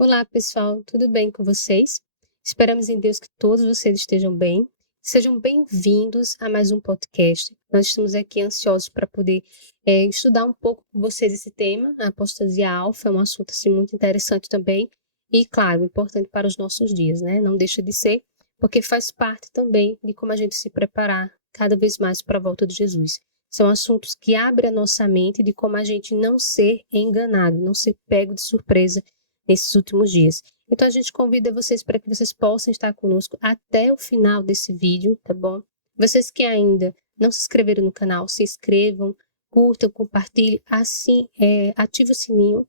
Olá, pessoal, tudo bem com vocês? Esperamos em Deus que todos vocês estejam bem. Sejam bem-vindos a mais um podcast. Nós estamos aqui ansiosos para poder estudar um pouco com vocês esse tema. A apostasia alfa é um assunto assim, muito interessante também e, claro, importante para os nossos dias, né? Não deixa de ser, porque faz parte também de como a gente se preparar cada vez mais para a volta de Jesus. São assuntos que abrem a nossa mente de como a gente não ser enganado, não ser pego de surpresa nesses últimos dias. Então a gente convida vocês para que vocês possam estar conosco até o final desse vídeo, tá bom? Vocês que ainda não se inscreveram no canal, se inscrevam, curtam, compartilhem, assim ative o sininho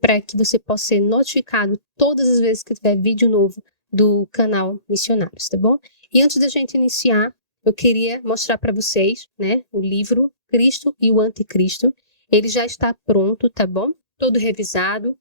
para que você possa ser notificado todas as vezes que tiver vídeo novo do canal Missionários, tá bom? E antes da gente iniciar, eu queria mostrar para vocês, né, o livro Cristo e o Anticristo. Ele já está pronto, tá bom? Todo revisado,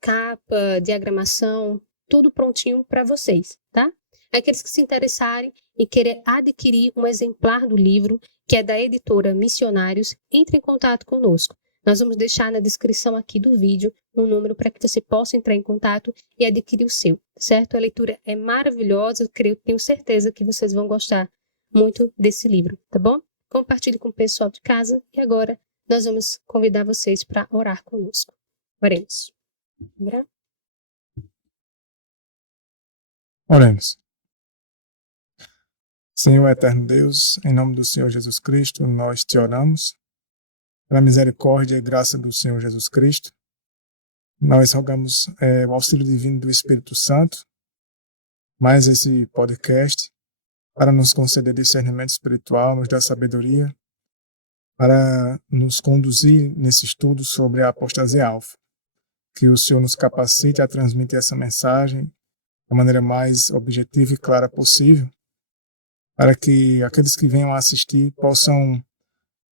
capa, diagramação, tudo prontinho para vocês, tá? Aqueles que se interessarem e querem adquirir um exemplar do livro, que é da editora Missionários, entre em contato conosco. Nós vamos deixar na descrição aqui do vídeo um número para que você possa entrar em contato e adquirir o seu, certo? A leitura é maravilhosa, tenho certeza que vocês vão gostar muito desse livro, tá bom? Compartilhe com o pessoal de casa e agora nós vamos convidar vocês para orar conosco. Oremos. Oremos. Senhor eterno Deus, em nome do Senhor Jesus Cristo, nós te oramos. Pela misericórdia e graça do Senhor Jesus Cristo, nós rogamos o auxílio divino do Espírito Santo, mais esse podcast, para nos conceder discernimento espiritual, nos dar sabedoria, para nos conduzir nesse estudo sobre a apostasia alfa. Que o Senhor nos capacite a transmitir essa mensagem da maneira mais objetiva e clara possível, para que aqueles que venham a assistir possam,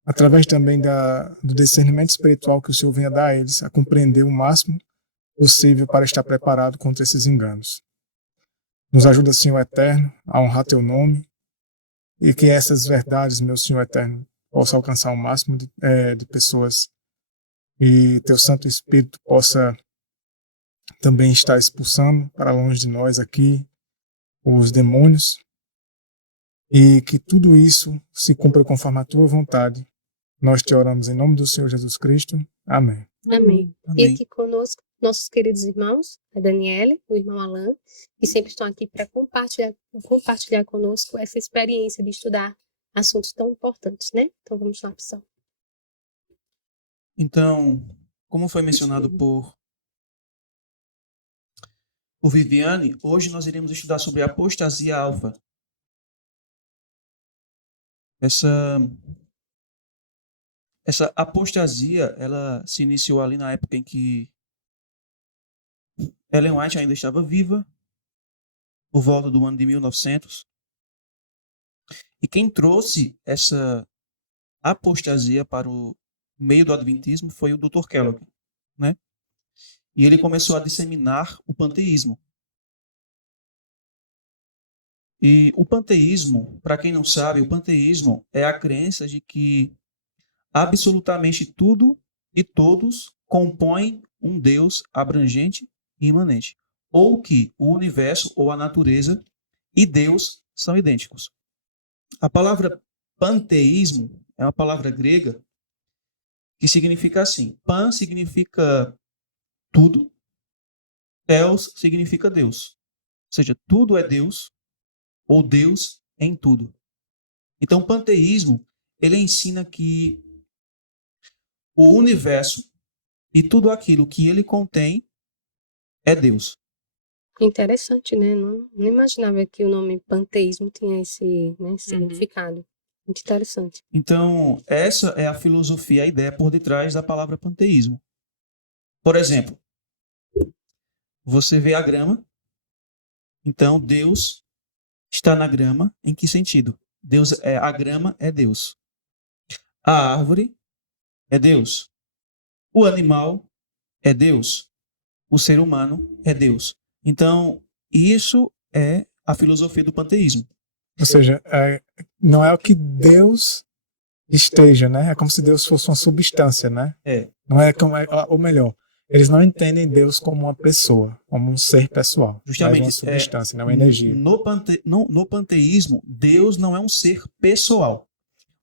através também do discernimento espiritual que o Senhor venha dar a eles, a compreender o máximo possível para estar preparado contra esses enganos. Nos ajuda, Senhor eterno, a honrar teu nome e que essas verdades, meu Senhor eterno, possam alcançar o máximo de pessoas e teu Santo Espírito possa também estar expulsando para longe de nós aqui os demônios e que tudo isso se cumpra conforme a tua vontade. Nós te oramos em nome do Senhor Jesus Cristo. Amém. Amém. E aqui conosco, nossos queridos irmãos, a Daniele, o irmão Alan, que sempre estão aqui para compartilhar conosco essa experiência de estudar assuntos tão importantes, né? Então vamos lá, pessoal. Então, como foi mencionado por Viviane, hoje nós iremos estudar sobre a apostasia alfa. Essa apostasia, ela se iniciou ali na época em que Ellen White ainda estava viva, por volta do ano de 1900. E quem trouxe essa apostasia para o meio do adventismo foi o Dr. Kellogg, né? E ele começou a disseminar o panteísmo. E o panteísmo, para quem não sabe, o panteísmo é a crença de que absolutamente tudo e todos compõem um Deus abrangente e imanente, ou que o universo ou a natureza e Deus são idênticos. A palavra panteísmo é uma palavra grega que significa assim: pan significa tudo, theos significa Deus. Ou seja, tudo é Deus ou Deus em tudo. Então, o panteísmo, ele ensina que o universo e tudo aquilo que ele contém é Deus. Interessante, né? Não imaginava que o nome panteísmo tinha esse, né, significado. Muito interessante. Então, essa é a filosofia, a ideia por detrás da palavra panteísmo. Por exemplo, você vê a grama, então Deus está na grama. Em que sentido? A grama é Deus. A árvore é Deus. O animal é Deus. O ser humano é Deus. Então, isso é a filosofia do panteísmo. Ou seja, não é o que Deus esteja, né? É como se Deus fosse uma substância, né? É. Não é como, ou melhor, Eles não entendem Deus como uma pessoa, como um ser pessoal, mas Justamente, uma substância, não uma energia. No panteísmo, Deus não é um ser pessoal,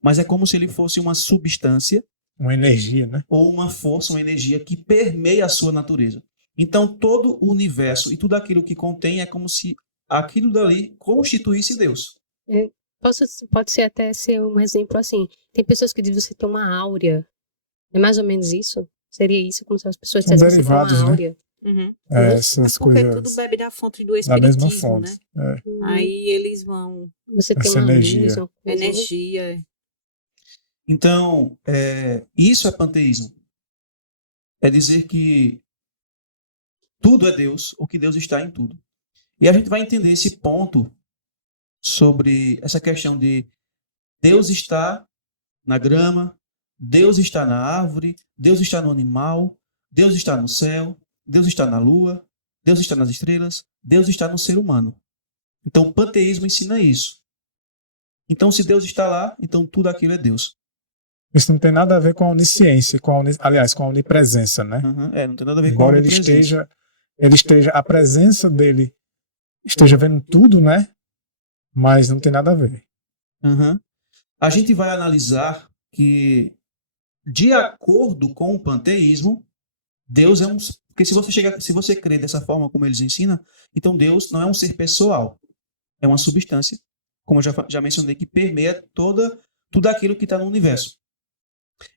mas é como se ele fosse uma substância Uma energia, né? ou uma força, uma energia que permeia a sua natureza. Então, todo o universo e tudo aquilo que contém é como se aquilo dali constituísse Deus. É, pode ser até ser um exemplo assim. Tem pessoas que dizem que você tem uma áurea. É mais ou menos isso? Seria isso, como se as pessoas São dissessem que você tem derivados, uma né? áurea. Uhum. Essas Porque tudo coisas bebe da fonte do da mesma espiritismo, né? fonte. É, Aí eles vão. Você tem essa uma luz, energia. uma coisa. Energia. Então, isso é panteísmo. É dizer que tudo é Deus, ou que Deus está em tudo. E a gente vai entender esse ponto sobre essa questão de Deus está na grama, Deus está na árvore, Deus está no animal, Deus está no céu, Deus está na lua, Deus está nas estrelas, Deus está no ser humano. Então, o panteísmo ensina isso. Então, se Deus está lá, então tudo aquilo é Deus. Isso não tem nada a ver com a onisciência, aliás, com a onipresença, né? Não tem nada a ver com Embora a ele onipresença. esteja, a presença dele esteja vendo tudo, né? Mas não tem nada a ver. A gente vai analisar que, de acordo com o panteísmo, Deus é um... Porque se você crê dessa forma como eles ensinam, então Deus não é um ser pessoal. É uma substância, como eu já mencionei, que permeia tudo aquilo que está no universo.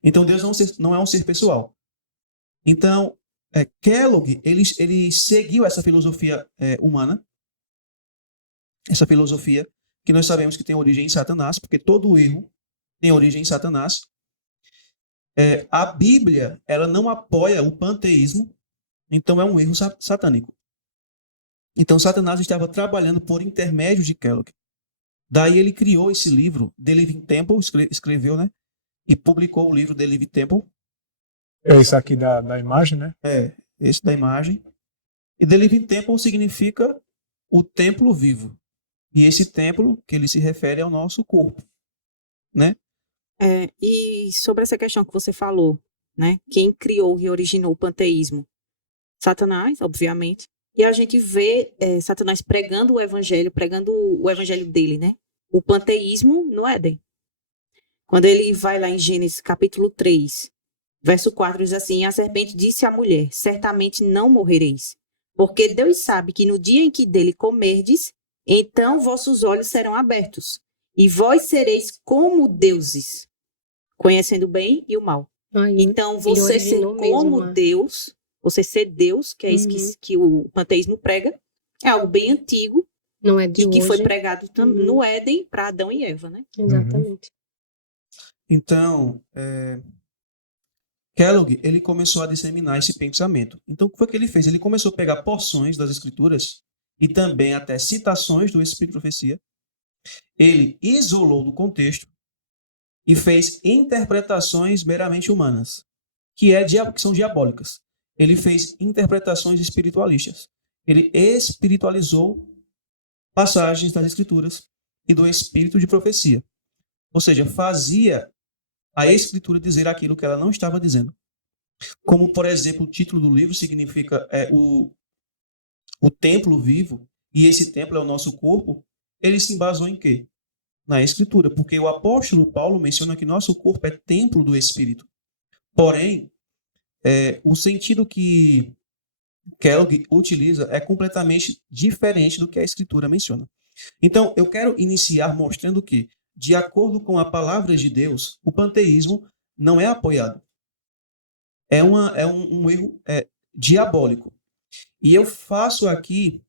Então Deus não é um ser pessoal. Então, Kellogg, ele seguiu essa filosofia humana, essa filosofia que nós sabemos que tem origem em Satanás, porque todo erro tem origem em Satanás. A Bíblia, ela não apoia o panteísmo, então é um erro satânico. Então Satanás estava trabalhando por intermédio de Kellogg. Daí ele criou esse livro, The Living Temple, escreveu, né? E publicou o livro The Living Temple. É isso aqui da imagem, né? Esse da imagem. E The Living Temple significa o templo vivo. E esse templo que ele se refere ao nosso corpo, né? E sobre essa questão que você falou, né? Quem criou e originou o panteísmo? Satanás, obviamente. E a gente vê Satanás pregando o evangelho dele, né? O panteísmo no Éden. Quando ele vai lá em Gênesis capítulo 3, verso 4, diz assim: a serpente disse à mulher: certamente não morrereis, porque Deus sabe que no dia em que dele comerdes, então vossos olhos serão abertos, e vós sereis como deuses, conhecendo o bem e o mal. Então, você ser como Deus, você ser Deus, que é isso que o panteísmo prega, é algo bem antigo, não é de hoje, que foi pregado no Éden para Adão e Eva, né? Exatamente. Então, Kellogg, ele começou a disseminar esse pensamento. Então, o que foi que ele fez? Ele começou a pegar porções das Escrituras e também até citações do Espírito de Profecia. Ele isolou do contexto e fez interpretações meramente humanas, que são diabólicas. Ele fez interpretações espiritualistas. Ele espiritualizou passagens das Escrituras e do Espírito de Profecia. Ou seja, fazia a Escritura dizer aquilo que ela não estava dizendo. Como, por exemplo, o título do livro significa o templo vivo, e esse templo é o nosso corpo. Ele se embasou em quê? Na Escritura, porque o apóstolo Paulo menciona que nosso corpo é templo do Espírito. Porém, o sentido que Kellogg utiliza é completamente diferente do que a Escritura menciona. Então, eu quero iniciar mostrando que, de acordo com a palavra de Deus, o panteísmo não é apoiado. É um erro diabólico. E eu faço aqui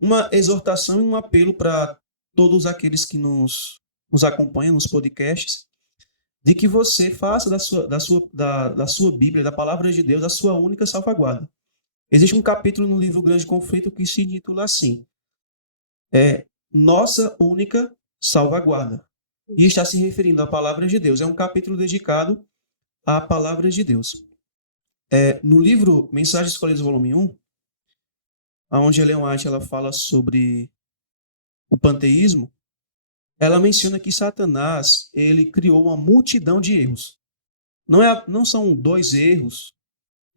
uma exortação e um apelo para todos aqueles que nos acompanham nos podcasts, de que você faça da sua Bíblia, da palavra de Deus, a sua única salvaguarda. Existe um capítulo no livro Grande Conflito que se intitula assim: Nossa Única Salvaguarda. E está se referindo à palavra de Deus. É um capítulo dedicado à palavra de Deus. No livro Mensagens Escolhidas, volume 1, onde Ellen White ela fala sobre o panteísmo, ela menciona que Satanás ele criou uma multidão de erros. Não são 2 erros,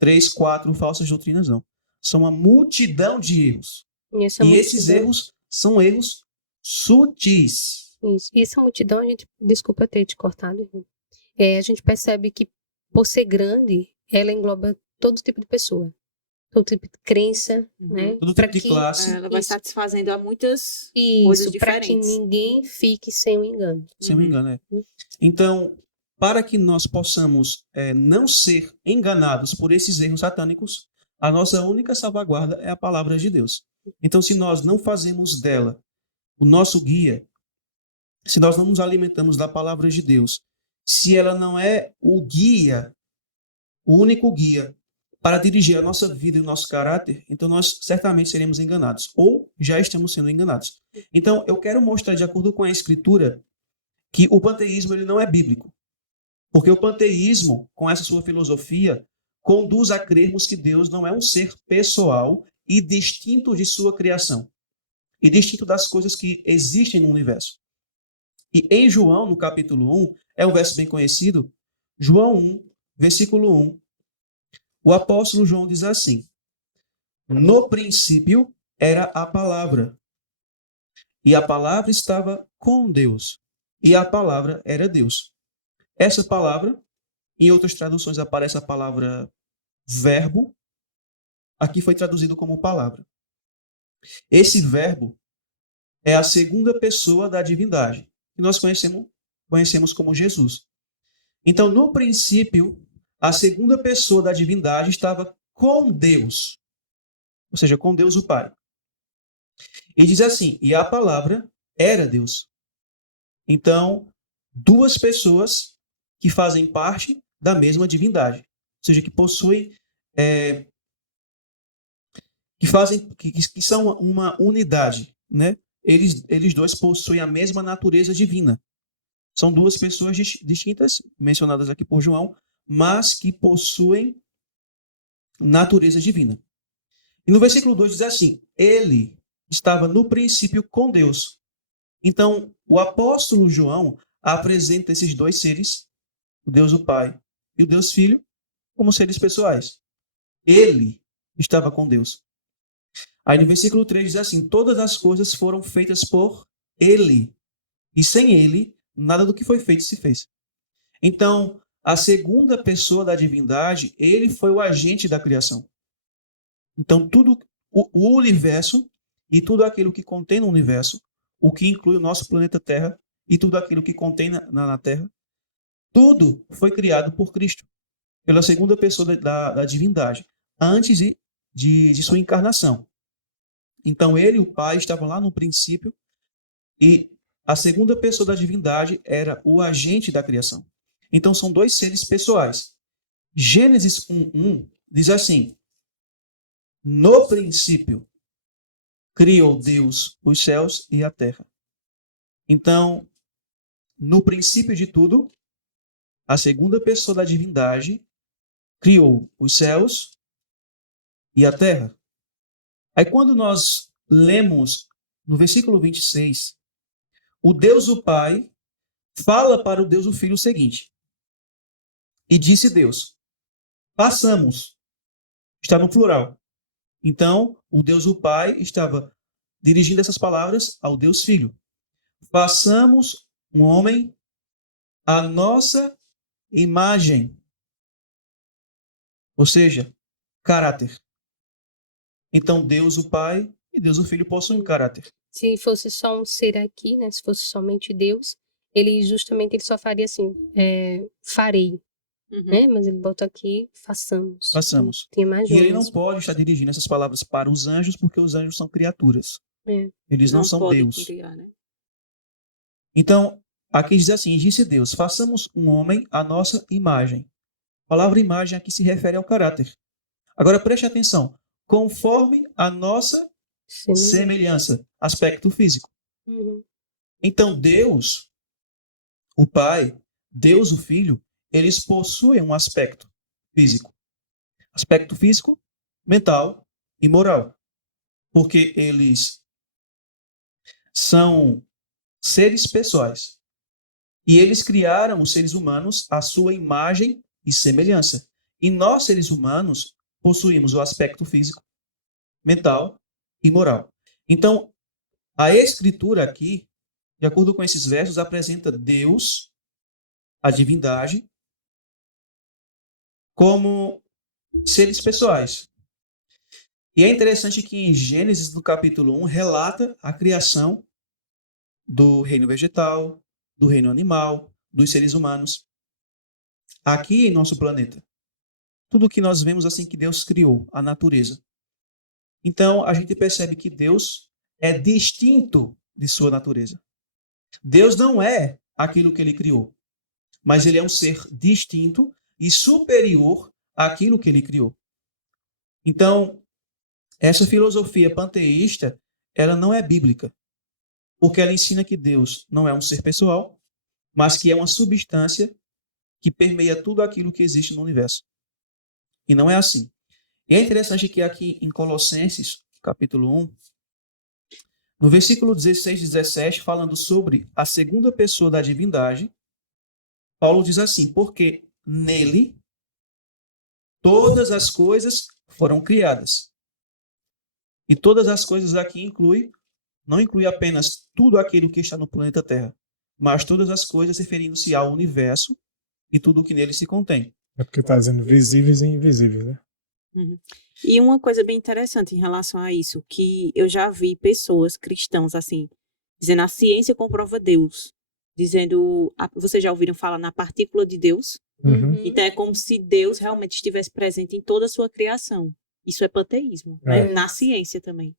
3, 4 falsas doutrinas, não. São uma multidão de erros. E essa E esses multidão, erros são erros sutis. isso. E essa multidão, a gente, desculpa ter te cortado, Henrique. A gente percebe que, por ser grande, ela engloba todo tipo de pessoa, todo tipo de crença, né? Todo Pra tipo de que- classe, Ela vai Isso. satisfazendo a muitas coisas Isso, para que diferentes. ninguém fique sem o engano. se eu não me Uhum. engano. Uhum. Então, para que nós possamos não ser enganados por esses erros satânicos, a nossa única salvaguarda é a palavra de Deus. Então, se nós não fazemos dela o nosso guia, se nós não nos alimentamos da palavra de Deus, se ela não é o guia, o único guia para dirigir a nossa vida e o nosso caráter, então nós certamente seremos enganados, ou já estamos sendo enganados. Então, eu quero mostrar, de acordo com a Escritura, que o panteísmo ele não é bíblico. Porque o panteísmo, com essa sua filosofia, conduz a crermos que Deus não é um ser pessoal e distinto de sua criação, e distinto das coisas que existem no universo. E em João, no capítulo 1, é um verso bem conhecido, João 1, versículo 1, o apóstolo João diz assim: no princípio era a palavra, e a palavra estava com Deus, e a palavra era Deus. Essa palavra, em outras traduções aparece a palavra verbo, aqui foi traduzido como palavra. Esse verbo é a segunda pessoa da divindade, que nós conhecemos como Jesus. Então, no princípio, a segunda pessoa da divindade estava com Deus, ou seja, com Deus o Pai. E diz assim, e a palavra era Deus. Então, duas pessoas que fazem parte da mesma divindade, ou seja, que possuem, que são uma unidade, né? Eles dois possuem a mesma natureza divina. São duas pessoas distintas, mencionadas aqui por João, mas que possuem natureza divina. E no versículo 2 diz assim, ele estava no princípio com Deus. Então, o apóstolo João apresenta esses dois seres, o Deus o Pai e o Deus Filho, como seres pessoais. Ele estava com Deus. Aí no versículo 3 diz assim, todas as coisas foram feitas por ele, e sem ele, nada do que foi feito se fez. Então, a segunda pessoa da divindade, ele foi o agente da criação. Então, tudo o universo e tudo aquilo que contém no universo, o que inclui o nosso planeta Terra e tudo aquilo que contém na Terra, tudo foi criado por Cristo, pela segunda pessoa da divindade, antes de sua encarnação. Então, ele e o Pai estavam lá no princípio e a segunda pessoa da divindade era o agente da criação. Então, são dois seres pessoais. Gênesis 1:1 diz assim, no princípio, criou Deus os céus e a terra. Então, no princípio de tudo, a segunda pessoa da divindade criou os céus e a terra. Aí quando nós lemos no versículo 26, o Deus o Pai fala para o Deus o Filho o seguinte, e disse Deus, façamos, está no plural. Então, o Deus o Pai estava dirigindo essas palavras ao Deus Filho. Façamos um homem à nossa imagem. Ou seja, caráter. Então, Deus o Pai e Deus o Filho possuem caráter. Se fosse só um ser aqui, né? Se fosse somente Deus, ele só faria assim, farei, Uhum. né? Mas ele botou aqui, façamos. Façamos. Então, tem mais E ele um não mesmo. pode estar dirigindo essas palavras para os anjos, porque os anjos são criaturas. É. Eles não são pode Deus. criar, né? Então, aqui diz assim, disse Deus, façamos um homem à nossa imagem. A palavra imagem aqui se refere ao caráter. Agora preste atenção, conforme a nossa semelhança, aspecto físico. Uhum. Então, Deus, o Pai, Deus, o Filho, eles possuem um aspecto físico. Aspecto físico, mental e moral. Porque eles são seres pessoais. E eles criaram os seres humanos à sua imagem e semelhança. E nós, seres humanos, possuímos o aspecto físico, mental e moral. Então, a Escritura aqui, de acordo com esses versos, apresenta Deus, a divindade, como seres pessoais. E é interessante que em Gênesis, no capítulo 1, relata a criação do reino vegetal, do reino animal, dos seres humanos. Aqui em nosso planeta, tudo que nós vemos assim que Deus criou, a natureza. Então, a gente percebe que Deus é distinto de sua natureza. Deus não é aquilo que ele criou, mas ele é um ser distinto e superior àquilo que ele criou. Então, essa filosofia panteísta, ela não é bíblica, porque ela ensina que Deus não é um ser pessoal, mas que é uma substância que permeia tudo aquilo que existe no universo. E não é assim. E é interessante que aqui em Colossenses, capítulo 1, no versículo 16 e 17, falando sobre a segunda pessoa da divindade, Paulo diz assim: porque nele todas as coisas foram criadas. E todas as coisas aqui não inclui apenas tudo aquilo que está no planeta Terra, mas todas as coisas referindo-se ao universo e tudo o que nele se contém. É porque está dizendo visíveis e invisíveis, né? Uhum. E uma coisa bem interessante em relação a isso, que eu já vi pessoas cristãos assim, dizendo a ciência comprova Deus, dizendo, vocês já ouviram falar na partícula de Deus? Uhum. Então é como se Deus realmente estivesse presente em toda a sua criação. Isso é panteísmo, né? Na ciência também.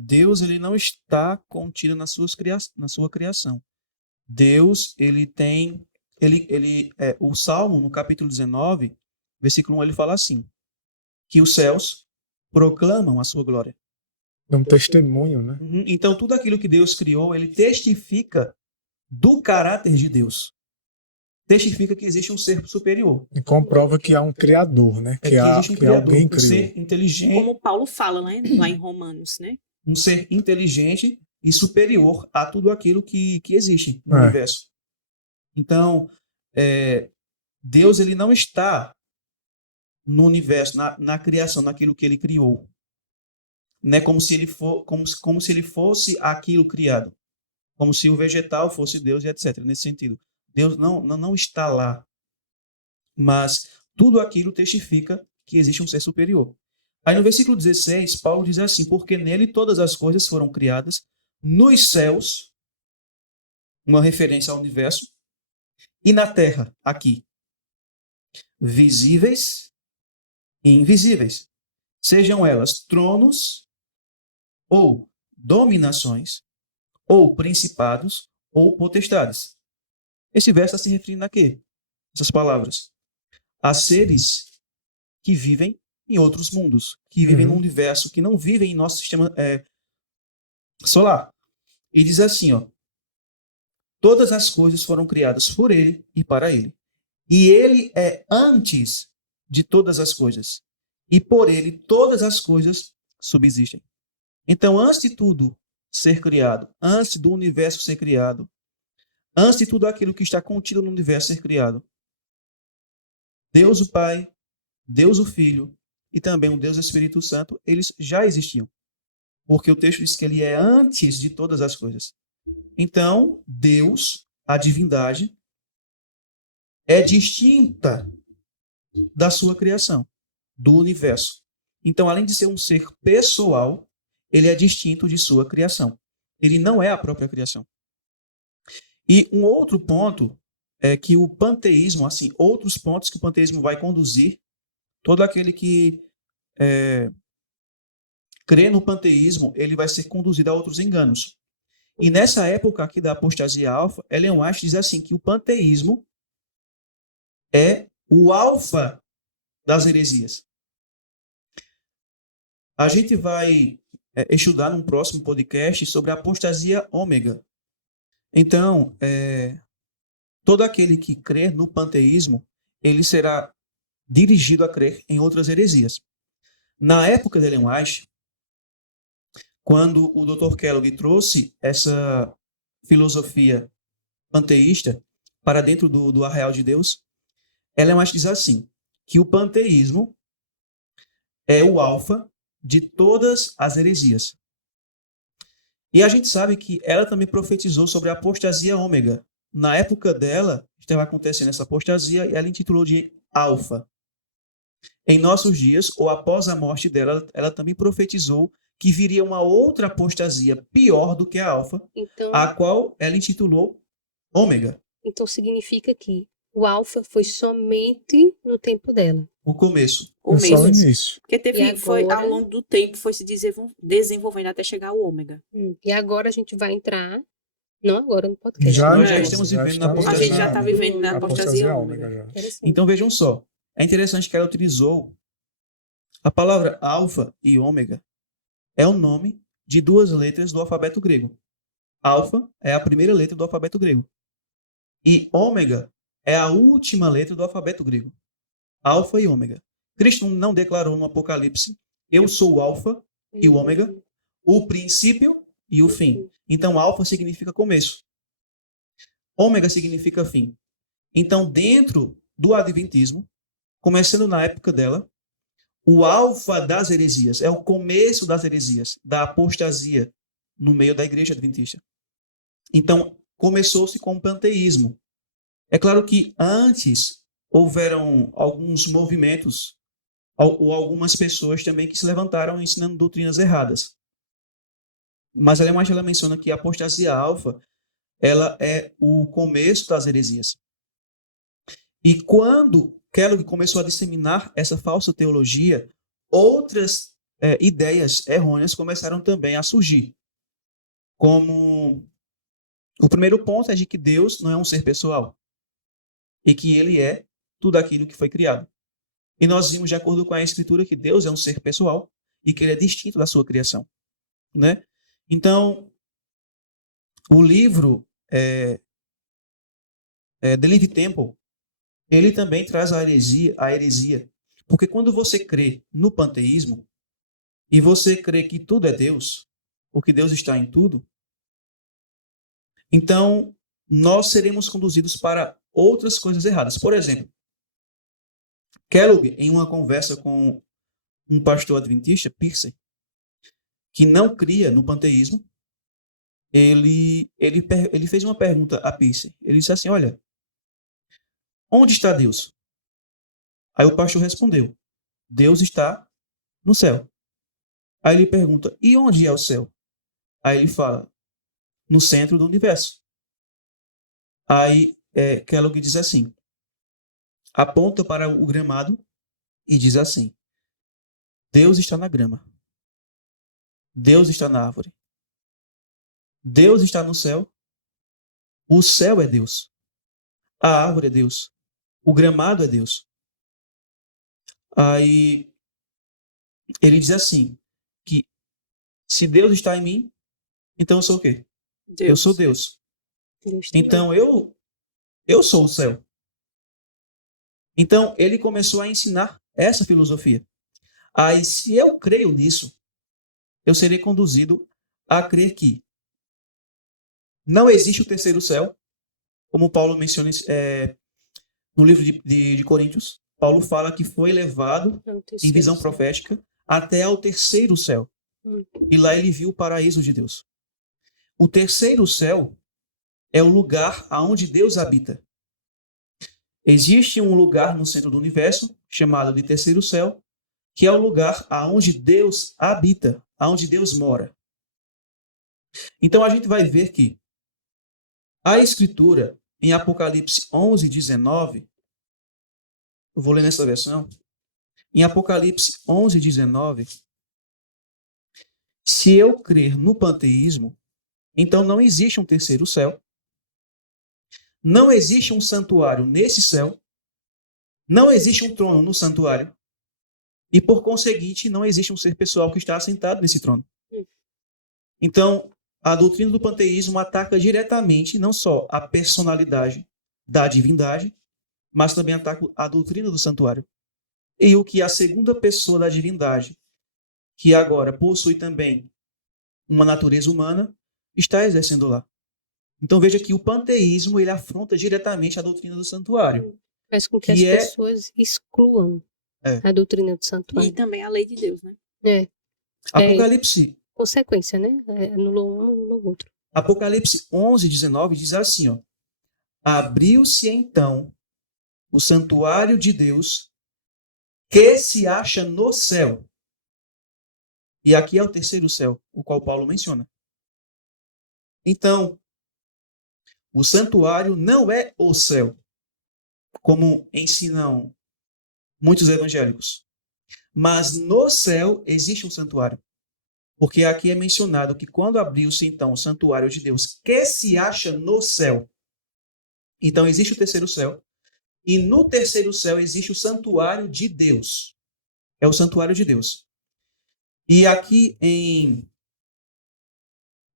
Deus, ele não está contido na sua criação. Deus, ele tem, o Salmo, no capítulo 19, versículo 1, ele fala assim, que os céus proclamam a sua glória. É um testemunho, né? Então, tudo aquilo que Deus criou, ele testifica do caráter de Deus. Testifica que existe um ser superior. E comprova que há um criador, né? Que existe um criador, alguém um criou. ser inteligente. Como Paulo fala, né? Lá em Romanos, né? Um ser inteligente e superior a tudo aquilo que existe no universo. Então, Deus, ele não está no universo, na criação, naquilo que ele criou. Né? Como se ele fosse aquilo criado. Como se o vegetal fosse Deus e etc. Nesse sentido. Deus não está lá. Mas tudo aquilo testifica que existe um ser superior. Aí no versículo 16, Paulo diz assim, porque nele todas as coisas foram criadas nos céus, uma referência ao universo, e na terra, aqui, visíveis e invisíveis, sejam elas tronos, ou dominações, ou principados, ou potestades. Esse verso está se referindo a quê? Essas palavras. A seres que vivem em outros mundos, que vivem num universo, que não vivem em nosso sistema solar. E diz assim, ó, todas as coisas foram criadas por ele e para ele. E ele é antes de todas as coisas. E por ele todas as coisas subsistem. Então, antes de tudo ser criado, antes do universo ser criado, antes de tudo aquilo que está contido no universo ser criado, Deus o Pai, Deus o Filho e também o Deus Espírito Santo, eles já existiam. Porque o texto diz que ele é antes de todas as coisas. Então, Deus, a divindade, é distinta da sua criação, do universo. Então, além de ser um ser pessoal, ele é distinto de sua criação. Ele não é a própria criação. E um outro ponto é que o panteísmo, assim, outros pontos que o panteísmo vai conduzir, todo aquele que crê no panteísmo, ele vai ser conduzido a outros enganos. E nessa época aqui da apostasia alfa, Ellen White diz assim, que o panteísmo é o alfa das heresias. A gente vai estudar num próximo podcast sobre a apostasia ômega. Então, todo aquele que crê no panteísmo, ele será dirigido a crer em outras heresias. Na época de Ellen White, quando o Dr. Kellogg trouxe essa filosofia panteísta para dentro do arraial de Deus, Ellen White diz assim, que o panteísmo é o alfa de todas as heresias. E a gente sabe que ela também profetizou sobre a apostasia ômega. Na época dela, estava acontecendo essa apostasia e ela intitulou de alfa. Em nossos dias, ou após a morte dela, ela também profetizou que viria uma outra apostasia pior do que a alfa, Então, a qual ela intitulou ômega, então significa que o alfa foi somente no tempo dela. o começo. O É só o mesmo. início. Porque E foi, ao agora- longo do tempo, foi se desenvolvendo até chegar ao ômega. E agora a gente vai entrar, não agora no podcast. Já, Nós já É. estamos vivendo na estamos A apostasia gente já está vivendo na apostasia ômega. já. Interessante. Então vejam só, é interessante que ela utilizou a palavra alfa e ômega é o nome de duas letras do alfabeto grego. Alfa é a primeira letra do alfabeto grego e ômega é a última letra do alfabeto grego. Alfa e ômega. Cristo não declarou no Apocalipse: eu sou o alfa e o ômega, o princípio e o fim. Então alfa significa começo. Ômega significa fim. Então, dentro do adventismo, começando na época dela, o alfa das heresias, é o começo das heresias, da apostasia no meio da igreja adventista. Então, começou-se com o panteísmo. É claro que antes houveram alguns movimentos ou algumas pessoas também que se levantaram ensinando doutrinas erradas. Mas ela menciona que a apostasia alfa, ela é o começo das heresias. E quando Kellogg começou a disseminar essa falsa teologia, outras ideias errôneas começaram também a surgir. Como o primeiro ponto é de que Deus não é um ser pessoal e que ele é tudo aquilo que foi criado. E nós vimos, de acordo com a Escritura, que Deus é um ser pessoal e que ele é distinto da sua criação, né? Então, o livro The Living Temple, ele também traz a heresia, porque quando você crê no panteísmo e você crê que tudo é Deus, porque Deus está em tudo, então nós seremos conduzidos para outras coisas erradas. Por exemplo, Kellogg, em uma conversa com um pastor adventista, Pierce, que não cria no panteísmo, ele fez uma pergunta a Pierce. Ele disse assim: olha, onde está Deus? Aí o pastor respondeu: Deus está no céu. Aí ele pergunta: e onde é o céu? Aí ele fala: no centro do universo. Aí Kellogg diz assim, aponta para o gramado e diz assim: Deus está na grama. Deus está na árvore. Deus está no céu. O céu é Deus. A árvore é Deus. O gramado é Deus. Aí ele diz assim, que se Deus está em mim, então eu sou o quê? Deus. Eu sou Deus. Deus também. Então eu sou o céu. Então ele começou a ensinar essa filosofia. Aí se eu creio nisso, eu serei conduzido a crer que não existe o terceiro céu, como Paulo menciona no livro de Coríntios. Paulo fala que foi levado É o em terceiro visão céu. profética até ao terceiro céu. E lá ele viu o paraíso de Deus. O terceiro céu é o lugar aonde Deus habita. Existe um lugar no centro do universo, chamado de terceiro céu, que é o lugar aonde Deus habita, aonde Deus mora. Então a gente vai ver que a Escritura, em Apocalipse 11, 19, eu vou ler nessa versão, em Apocalipse 11, 19, se eu crer no panteísmo, então não existe um terceiro céu, não existe um santuário nesse céu, não existe um trono no santuário, e por conseguinte, não existe um ser pessoal que está assentado nesse trono. Então, a doutrina do panteísmo ataca diretamente não só a personalidade da divindade, mas também ataca a doutrina do santuário. E o que a segunda pessoa da divindade, que agora possui também uma natureza humana, está exercendo lá. Então veja que o panteísmo ele afronta diretamente a doutrina do santuário. Faz com que as que é, pessoas excluam é a doutrina do E santuário. também a lei de Deus, né? É, Apocalipse, consequência, né? Anulou um, anulou o outro. Apocalipse 11:19 diz assim, ó: abriu-se então o santuário de Deus que se acha no céu. E aqui é o terceiro céu, o qual Paulo menciona. Então, o santuário não é o céu, como ensinam muitos evangélicos. Mas no céu existe um santuário. Porque aqui é mencionado que quando abriu-se então o santuário de Deus, que se acha no céu, então existe o terceiro céu. E no terceiro céu existe o santuário de Deus. É o santuário de Deus. E aqui em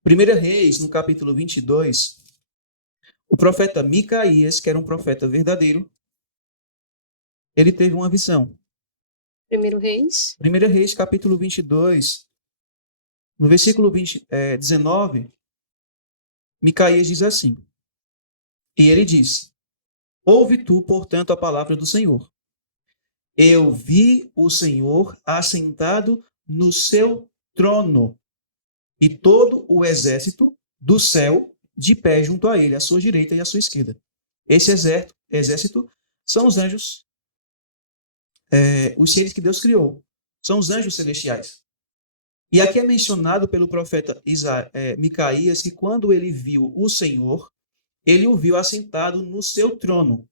1 Reis, no capítulo 22, o profeta Micaías, que era um profeta verdadeiro, ele teve uma visão. 1 Reis, 1 Reis, capítulo 22, no versículo 19, Micaías diz assim: e ele disse: ouve tu, portanto, a palavra do Senhor. Eu vi o Senhor assentado no seu trono, e todo o exército do céu de pé junto a ele, à sua direita e à sua esquerda. Esse exército são os anjos, os seres que Deus criou. São os anjos celestiais. E aqui é mencionado pelo profeta Micaías que quando ele viu o Senhor, ele o viu assentado no seu trono.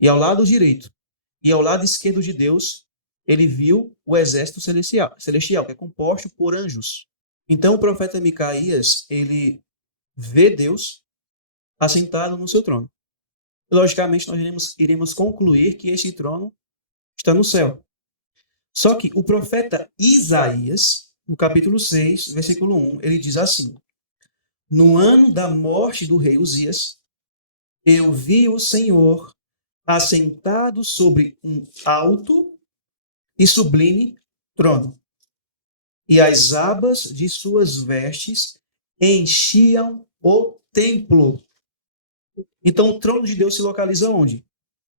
E ao lado direito e ao lado esquerdo de Deus, ele viu o exército celestial, que é composto por anjos. Então o profeta Micaías, ele vê Deus assentado no seu trono. E, logicamente, nós iremos concluir que esse trono está no céu. Só que o profeta Isaías, no capítulo 6, versículo 1, ele diz assim: no ano da morte do rei Uzias, eu vi o Senhor assentado sobre um alto e sublime trono, e as abas de suas vestes enchiam o templo. Então, o trono de Deus se localiza onde?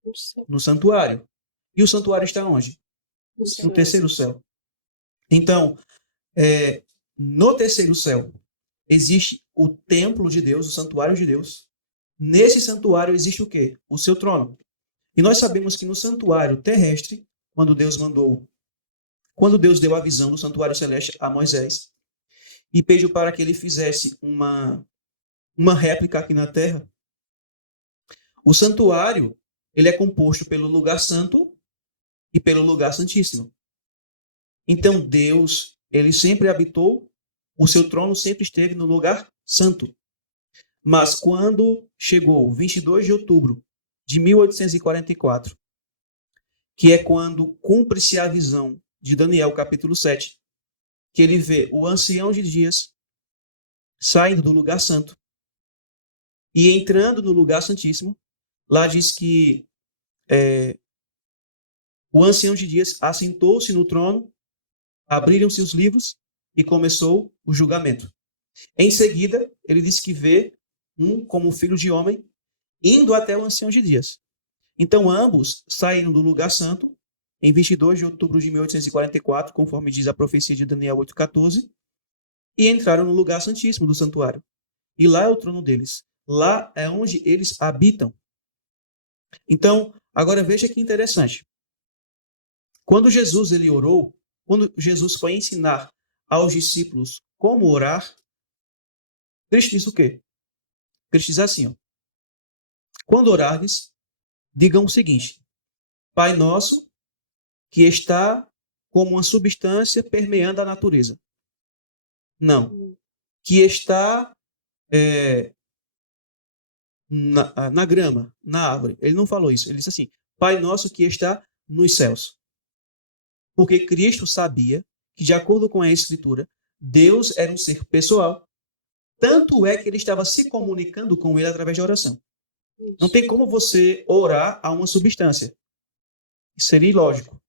no céu. No santuário. E o santuário está onde? No céu. No terceiro céu. Então, no terceiro céu, existe o templo de Deus, o santuário de Deus. Nesse santuário existe o quê? O seu trono. E nós sabemos que no santuário terrestre, quando Deus deu a visão do santuário celeste a Moisés e pediu para que ele fizesse uma réplica aqui na terra, o santuário ele é composto pelo lugar santo e pelo lugar santíssimo. Então Deus, ele sempre habitou, o seu trono sempre esteve no lugar santo. Mas quando chegou 22 de outubro de 1844, que é quando cumpre-se a visão de Daniel, capítulo 7, que ele vê o ancião de dias saindo do lugar santo e entrando no lugar santíssimo. Lá diz que o ancião de dias assentou-se no trono, abriram-se os livros e começou o julgamento. Em seguida, ele disse que vê como filho de homem indo até o ancião de dias. Então, ambos saíram do lugar santo em 22 de outubro de 1844, conforme diz a profecia de Daniel 8,14, e entraram no lugar santíssimo do santuário. E lá é o trono deles. Lá é onde eles habitam. Então, agora veja que interessante. Quando Jesus ele orou, quando Jesus foi ensinar aos discípulos como orar, Cristo diz o quê? Cristo diz assim, ó: quando orardes, digam o seguinte: Pai nosso, que está como uma substância permeando a natureza. Não. Que está na grama, na árvore. Ele não falou isso. Ele disse assim: Pai nosso que está nos céus. Porque Cristo sabia que, de acordo com a Escritura, Deus era um ser pessoal. Tanto é que ele estava se comunicando com ele através de oração. Não tem como você orar a uma substância. Isso seria ilógico.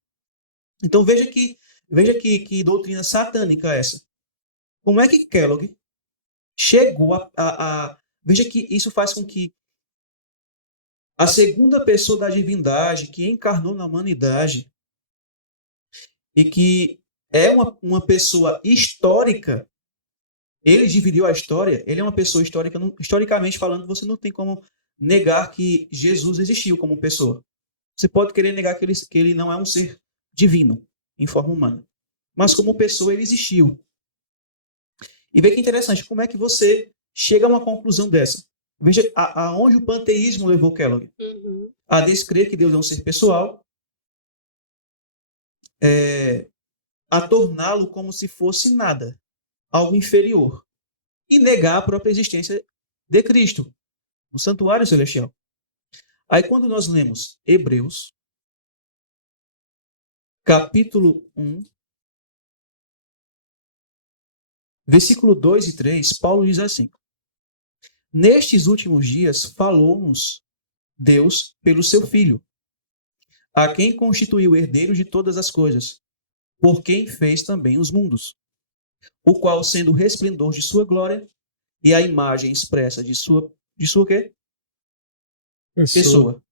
Então veja que doutrina satânica é essa. Como é que Kellogg chegou veja que isso faz com que a segunda pessoa da divindade que encarnou na humanidade e que é uma pessoa histórica. Ele dividiu a história, ele é uma pessoa histórica. Historicamente falando, você não tem como negar que Jesus existiu como pessoa. Você pode querer negar que ele não é um ser divino, em forma humana. Mas como pessoa, ele existiu. E veja que interessante, como é que você chega a uma conclusão dessa? Veja aonde o panteísmo levou Kellogg. Uhum. A descrer que Deus é um ser pessoal, a torná-lo como se fosse nada, algo inferior, e negar a própria existência de Cristo, no santuário celestial. Aí quando nós lemos Hebreus, capítulo 1, versículo 2 e 3, Paulo diz assim: nestes últimos dias falou-nos Deus pelo seu Filho, a quem constituiu herdeiro de todas as coisas, por quem fez também os mundos, o qual, sendo o resplendor de sua glória e a imagem expressa de sua quê? Pessoa.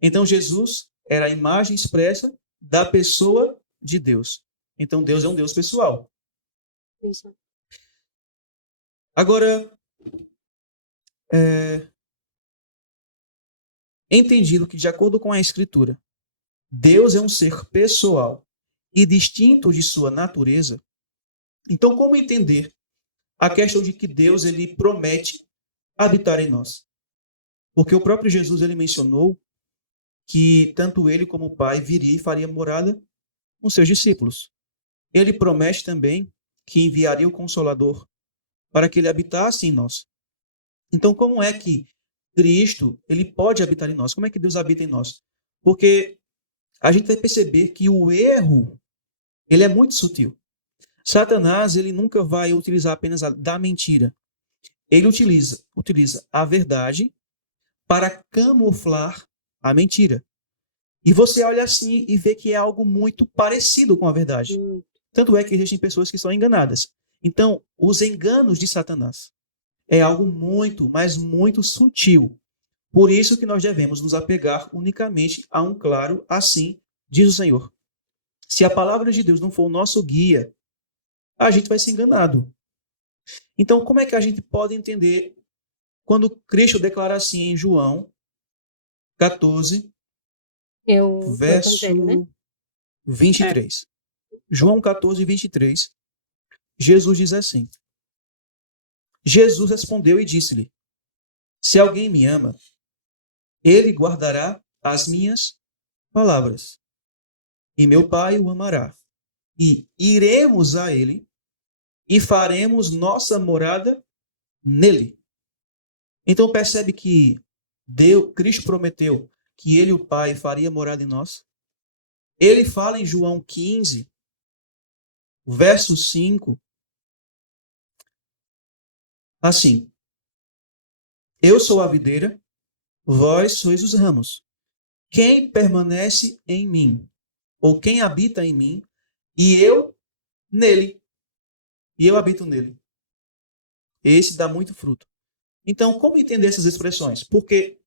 Então Jesus era a imagem expressa da pessoa de Deus. Então Deus é um Deus pessoal. Isso. Agora, entendido que, de acordo com a Escritura, Deus é um ser pessoal e distinto de sua natureza, então como entender a questão de que Deus ele promete habitar em nós? Porque o próprio Jesus ele mencionou que tanto ele como o Pai viria e faria morada com seus discípulos. Ele promete também que enviaria o Consolador para que ele habitasse em nós. Então, como é que Cristo ele pode habitar em nós? Como é que Deus habita em nós? Porque a gente vai perceber que o erro ele é muito sutil. Satanás ele nunca vai utilizar apenas da mentira. Ele utiliza a verdade para camuflar a mentira. E você olha assim e vê que é algo muito parecido com a verdade. Tanto é que existem pessoas que são enganadas. Então, os enganos de Satanás é algo muito, mas muito sutil. Por isso que nós devemos nos apegar unicamente a um claro assim, diz o Senhor. Se a palavra de Deus não for o nosso guia, a gente vai ser enganado. Então, como é que a gente pode entender quando Cristo declara assim em João 14, É o Evangelho, né? verso 23. João 14, 23. Jesus diz assim: Jesus respondeu e disse-lhe: se alguém me ama, ele guardará as minhas palavras, e meu Pai o amará. E iremos a ele e faremos nossa morada nele. Então percebe que Cristo prometeu que ele e o Pai faria morada em nós. Ele fala em João 15, verso 5, assim: eu sou a videira, vós sois os ramos. Quem permanece em mim, ou quem habita em mim, e eu nele, e eu habito nele, esse dá muito fruto. Então, como entender essas expressões? Porque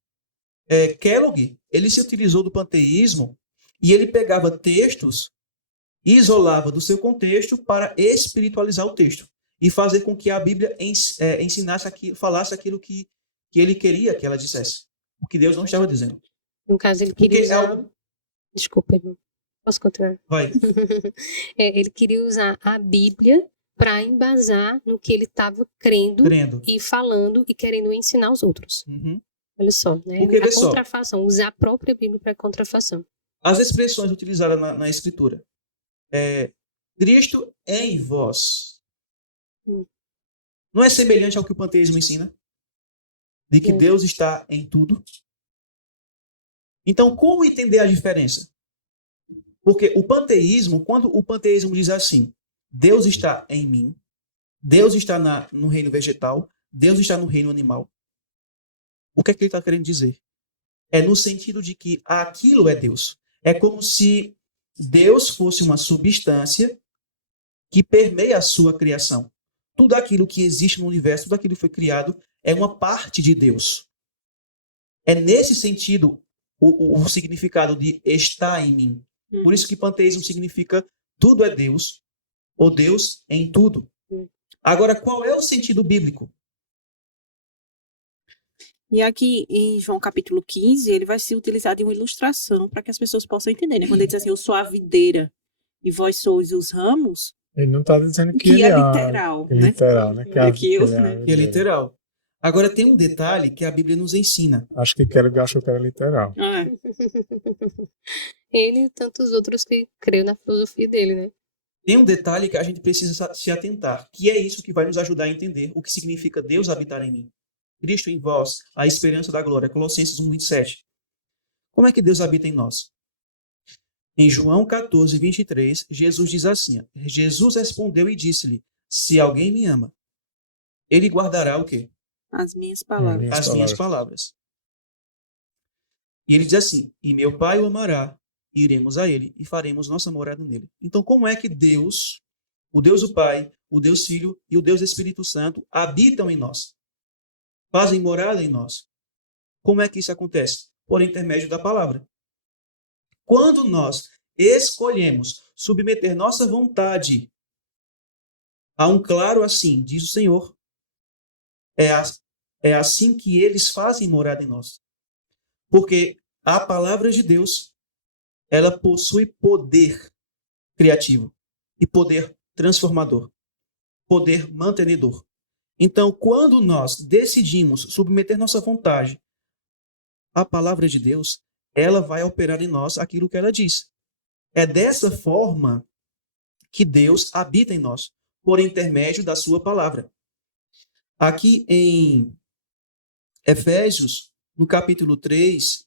Kellogg, ele se utilizou do panteísmo e ele pegava textos e isolava do seu contexto para espiritualizar o texto e fazer com que a Bíblia ensinasse falasse aquilo que ele queria que ela dissesse, o que Deus não estava dizendo. No caso, ele Porque queria usar... Desculpa, irmão. Posso continuar? Vai. Ele queria usar a Bíblia para embasar no que ele estava crendo e falando e querendo ensinar os outros. Uhum. Olha só, né? Porque, a contrafação, usar a própria Bíblia para contrafação. As expressões utilizadas na Escritura. Cristo em vós. Não é semelhante ao que o panteísmo ensina? De que Deus está em tudo? Então, como entender a diferença? Porque o panteísmo, quando o panteísmo diz assim, Deus está em mim, Deus está no reino vegetal, Deus está no reino animal. O que é que ele está querendo dizer? É no sentido de que aquilo é Deus. É como se Deus fosse uma substância que permeia a sua criação. Tudo aquilo que existe no universo, tudo aquilo que foi criado, é uma parte de Deus. É nesse sentido o significado de estar em mim. Por isso que panteísmo significa tudo é Deus, ou Deus em tudo. Agora, qual é o sentido bíblico? E aqui em João capítulo 15, ele vai ser utilizado em uma ilustração para que as pessoas possam entender, né? Quando ele diz assim, eu sou a videira e vós sois os ramos, Ele não está dizendo que que ele é é literal, né? literal, né? Que, Que eu, ele é a né? Que é videira. literal. Agora, tem um detalhe que a Bíblia nos ensina. Acho que Keller achou que era literal. É. Ele e tantos outros que creem na filosofia dele, né? Tem um detalhe que a gente precisa se atentar, que é isso que vai nos ajudar a entender o que significa Deus habitar em mim. Cristo em vós, a esperança da glória. Colossenses 1:27. Como é que Deus habita em nós? Em João 14:23, Jesus diz assim: Jesus respondeu e disse-lhe: se alguém me ama, ele guardará o quê? As minhas palavras. As minhas palavras. E ele diz assim: e meu Pai o amará, e iremos a ele e faremos nossa morada nele. Então, como é que Deus, o Deus o Pai, o Deus Filho e o Deus Espírito Santo habitam em nós? Fazem morada em nós. Como é que isso acontece? Por intermédio da palavra. Quando nós escolhemos submeter nossa vontade a um claro assim, diz o Senhor, é assim que eles fazem morada em nós. Porque a palavra de Deus, ela possui poder criativo e poder transformador, poder mantenedor. Então, quando nós decidimos submeter nossa vontade à palavra de Deus, ela vai operar em nós aquilo que ela diz. É dessa forma que Deus habita em nós, por intermédio da sua palavra. Aqui em Efésios, no capítulo 3,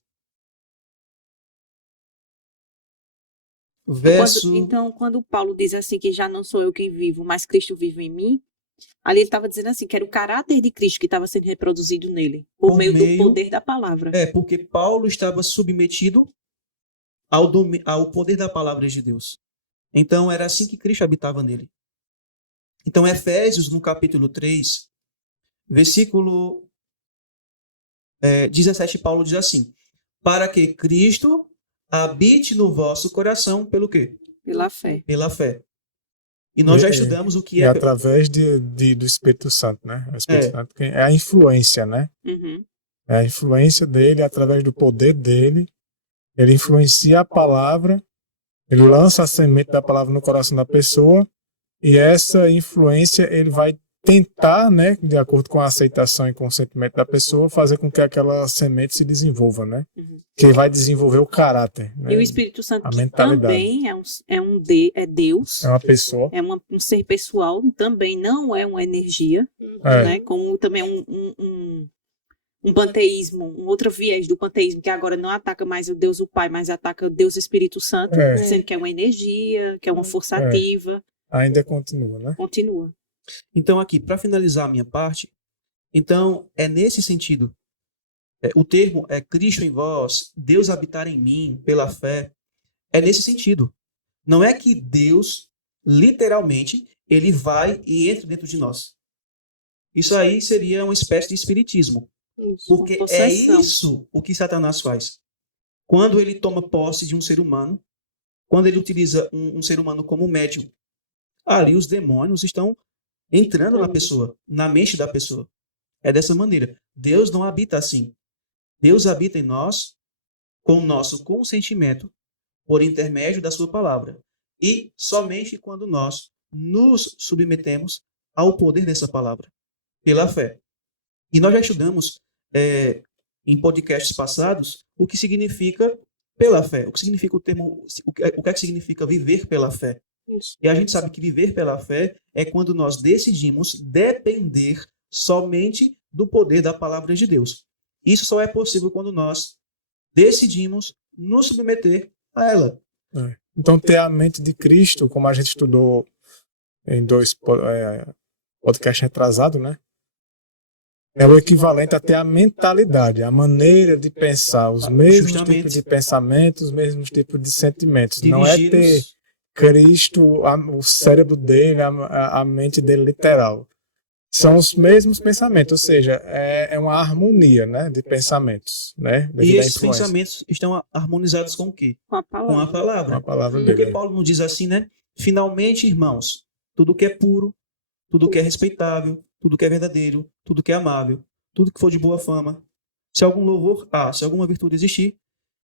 verso... Então, quando Paulo diz assim que já não sou eu quem vivo, mas Cristo vive em mim, ali ele estava dizendo assim que era o caráter de Cristo que estava sendo reproduzido nele, por meio do poder da palavra. Porque Paulo estava submetido ao poder da palavra de Deus. Então, era assim que Cristo habitava nele. Então, Efésios, no capítulo 3, versículo 17, Paulo diz assim: para que Cristo habite no vosso coração pelo quê? Pela fé. Pela fé. E nós já estudamos o que é através do Espírito Santo, né? O Espírito Santo é a influência, né? Uhum. É a influência dele, através do poder dele. Ele influencia a palavra, ele lança a semente da palavra no coração da pessoa, e essa influência ele vai tentar, né, de acordo com a aceitação e consentimento da pessoa, fazer com que aquela semente se desenvolva, né? Uhum. Que vai desenvolver o caráter. Né? E o Espírito Santo, a que mentalidade. também é Deus, é uma pessoa, é um ser pessoal, também não é uma energia, É. né? Como também um panteísmo, um outro viés do panteísmo, que agora não ataca mais o Deus o Pai, mas ataca o Deus Espírito Santo, dizendo que é uma energia, que é uma força ativa. Ainda continua, né? Continua. Então, aqui, para finalizar a minha parte, então, é nesse sentido. O termo é Cristo em vós, Deus habitar em mim, pela fé. É nesse sentido. Não é que Deus, literalmente, ele vai e entra dentro de nós. Isso aí seria uma espécie de espiritismo. Porque é isso o que Satanás faz. Quando ele toma posse de um ser humano, quando ele utiliza um ser humano como médium, ali os demônios estão entrando na pessoa, na mente da pessoa. É dessa maneira. Deus não habita assim. Deus habita em nós com o nosso consentimento por intermédio da sua palavra. E somente quando nós nos submetemos ao poder dessa palavra, pela fé. E nós já estudamos em podcasts passados o que significa pela fé, o que significa o termo, o que é que significa viver pela fé. Isso. E a gente sabe que viver pela fé é quando nós decidimos depender somente do poder da palavra de Deus. Isso só é possível quando nós decidimos nos submeter a ela. Então, ter a mente de Cristo, como a gente estudou em 2 podcasts retrasados, né? É o equivalente a ter a mentalidade, a maneira de pensar, os mesmos tipos de pensamentos, os mesmos tipos de sentimentos. Não é ter Cristo, o cérebro dele, a mente dele literal. são os mesmos pensamentos, ou seja, é uma harmonia, né, de pensamentos, né, E devido à esses influência pensamentos estão harmonizados com o quê? Com a Com a palavra. com a palavra. palavra Porque dele. Paulo nos diz assim, né? Finalmente, irmãos, tudo que é puro, tudo que é respeitável, tudo que é verdadeiro, tudo que é amável, tudo que for de boa fama, se algum louvor há, se alguma virtude existir,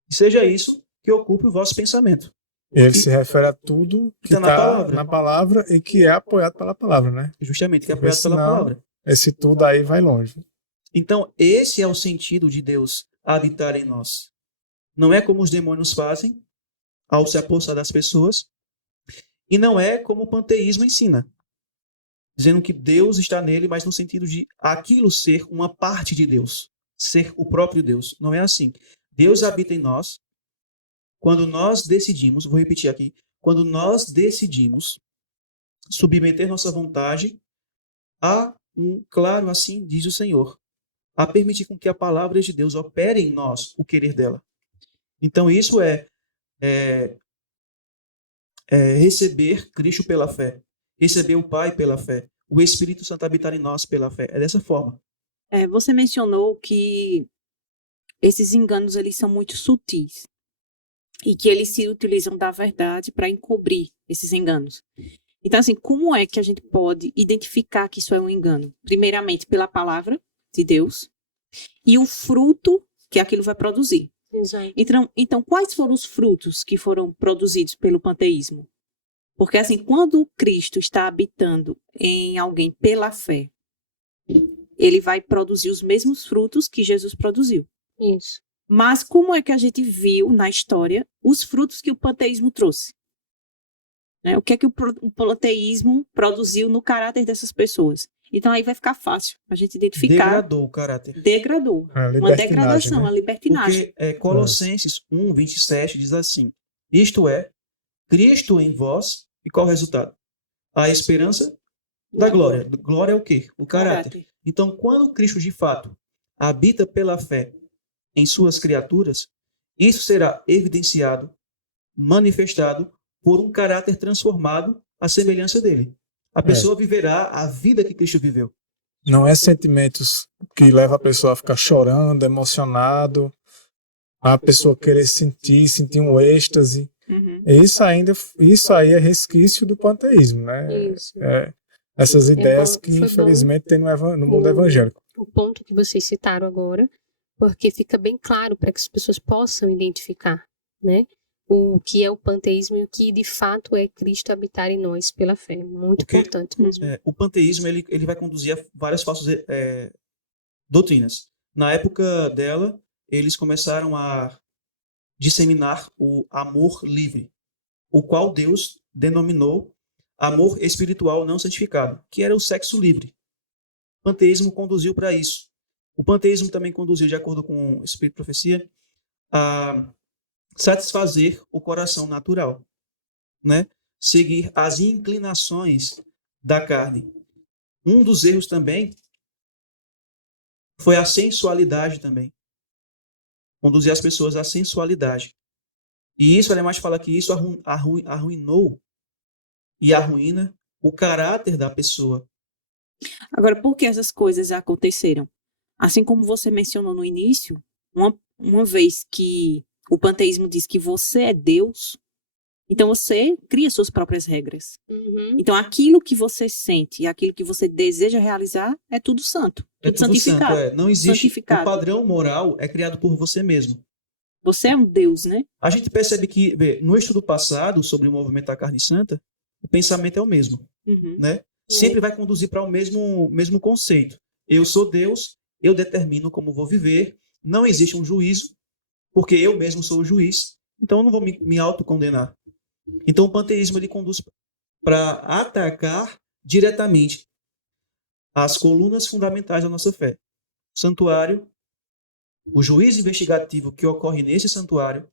que seja isso que ocupe o vosso pensamento. Ele E se refere a tudo que está na está palavra. na palavra e que é apoiado pela palavra, né? Justamente, que é Porque apoiado pela senão palavra. esse tudo aí vai longe. Então, esse é o sentido de Deus habitar em nós. Não é como os demônios fazem ao se apossar das pessoas, e não é como o panteísmo ensina, dizendo que Deus está nele, mas no sentido de aquilo ser uma parte de Deus, ser o próprio Deus. Não é assim. Deus habita em nós quando nós decidimos, vou repetir aqui, quando nós decidimos submeter nossa vontade a claro, assim diz o Senhor, a permitir com que a palavra de Deus opere em nós o querer dela. Então isso é receber Cristo pela fé, receber o Pai pela fé, o Espírito Santo habitar em nós pela fé. É dessa forma. Você mencionou que esses enganos eles são muito sutis e que eles se utilizam da verdade para encobrir esses enganos. Então, assim, como é que a gente pode identificar que isso é um engano? Primeiramente, pela palavra de Deus e o fruto que aquilo vai produzir. Exato. Então, quais foram os frutos que foram produzidos pelo panteísmo? Porque, assim, quando Cristo está habitando em alguém pela fé, ele vai produzir os mesmos frutos que Jesus produziu. Isso. Mas como é que a gente viu na história os frutos que o panteísmo trouxe? O que é que o panteísmo produziu no caráter dessas pessoas? Então aí vai ficar fácil a gente identificar. Degradou o caráter. Degradou. A Uma libertinagem, degradação, né? uma libertinagem. Porque Colossenses 1, 27 diz assim, isto é, Cristo em vós, e qual o resultado? A esperança da glória. Glória é o quê? O caráter. Então, quando Cristo, de fato, habita pela fé em suas criaturas, isso será evidenciado, manifestado por um caráter transformado à semelhança dele. A pessoa viverá a vida que Cristo viveu. Não é sentimentos que levam a pessoa a ficar chorando, emocionado, a pessoa querer sentir um êxtase. Uhum. Isso aí é resquício do panteísmo, né? Isso. Essas ideias bom, que foi infelizmente tem no mundo evangélico. O ponto que vocês citaram agora, porque fica bem claro para que as pessoas possam identificar, né? O que é o panteísmo e o que de fato é Cristo habitar em nós pela fé. Muito importante mesmo. O panteísmo ele vai conduzir a várias falsas doutrinas. Na época dela, eles começaram a disseminar o amor livre, o qual Deus denominou amor espiritual não santificado, que era o sexo livre. O panteísmo conduziu para isso. O panteísmo também conduziu, de acordo com o Espírito de Profecia, a satisfazer o coração natural, né? Seguir as inclinações da carne. Um dos erros também foi a sensualidade também. Conduzir as pessoas à sensualidade. E isso, Ademais, fala que isso arruinou e arruína o caráter da pessoa. Agora, por que essas coisas aconteceram? Assim como você mencionou no início, uma vez que o panteísmo diz que você é Deus, então você cria suas próprias regras. Uhum. Então aquilo que você sente e aquilo que você deseja realizar é tudo santo, tudo santificado. Santo, Não existe. Santificado. O padrão moral é criado por você mesmo. Você é um Deus, né? A gente percebe que, no estudo passado sobre o movimento da carne santa, o pensamento é o mesmo, Uhum. né? Sempre vai conduzir para o mesmo conceito. Eu sou Deus, eu determino como vou viver, não existe um juízo, porque eu mesmo sou o juiz, então eu não vou me autocondenar. Então o panteísmo ele conduz para atacar diretamente as colunas fundamentais da nossa fé. O santuário, o juízo investigativo que ocorre nesse santuário,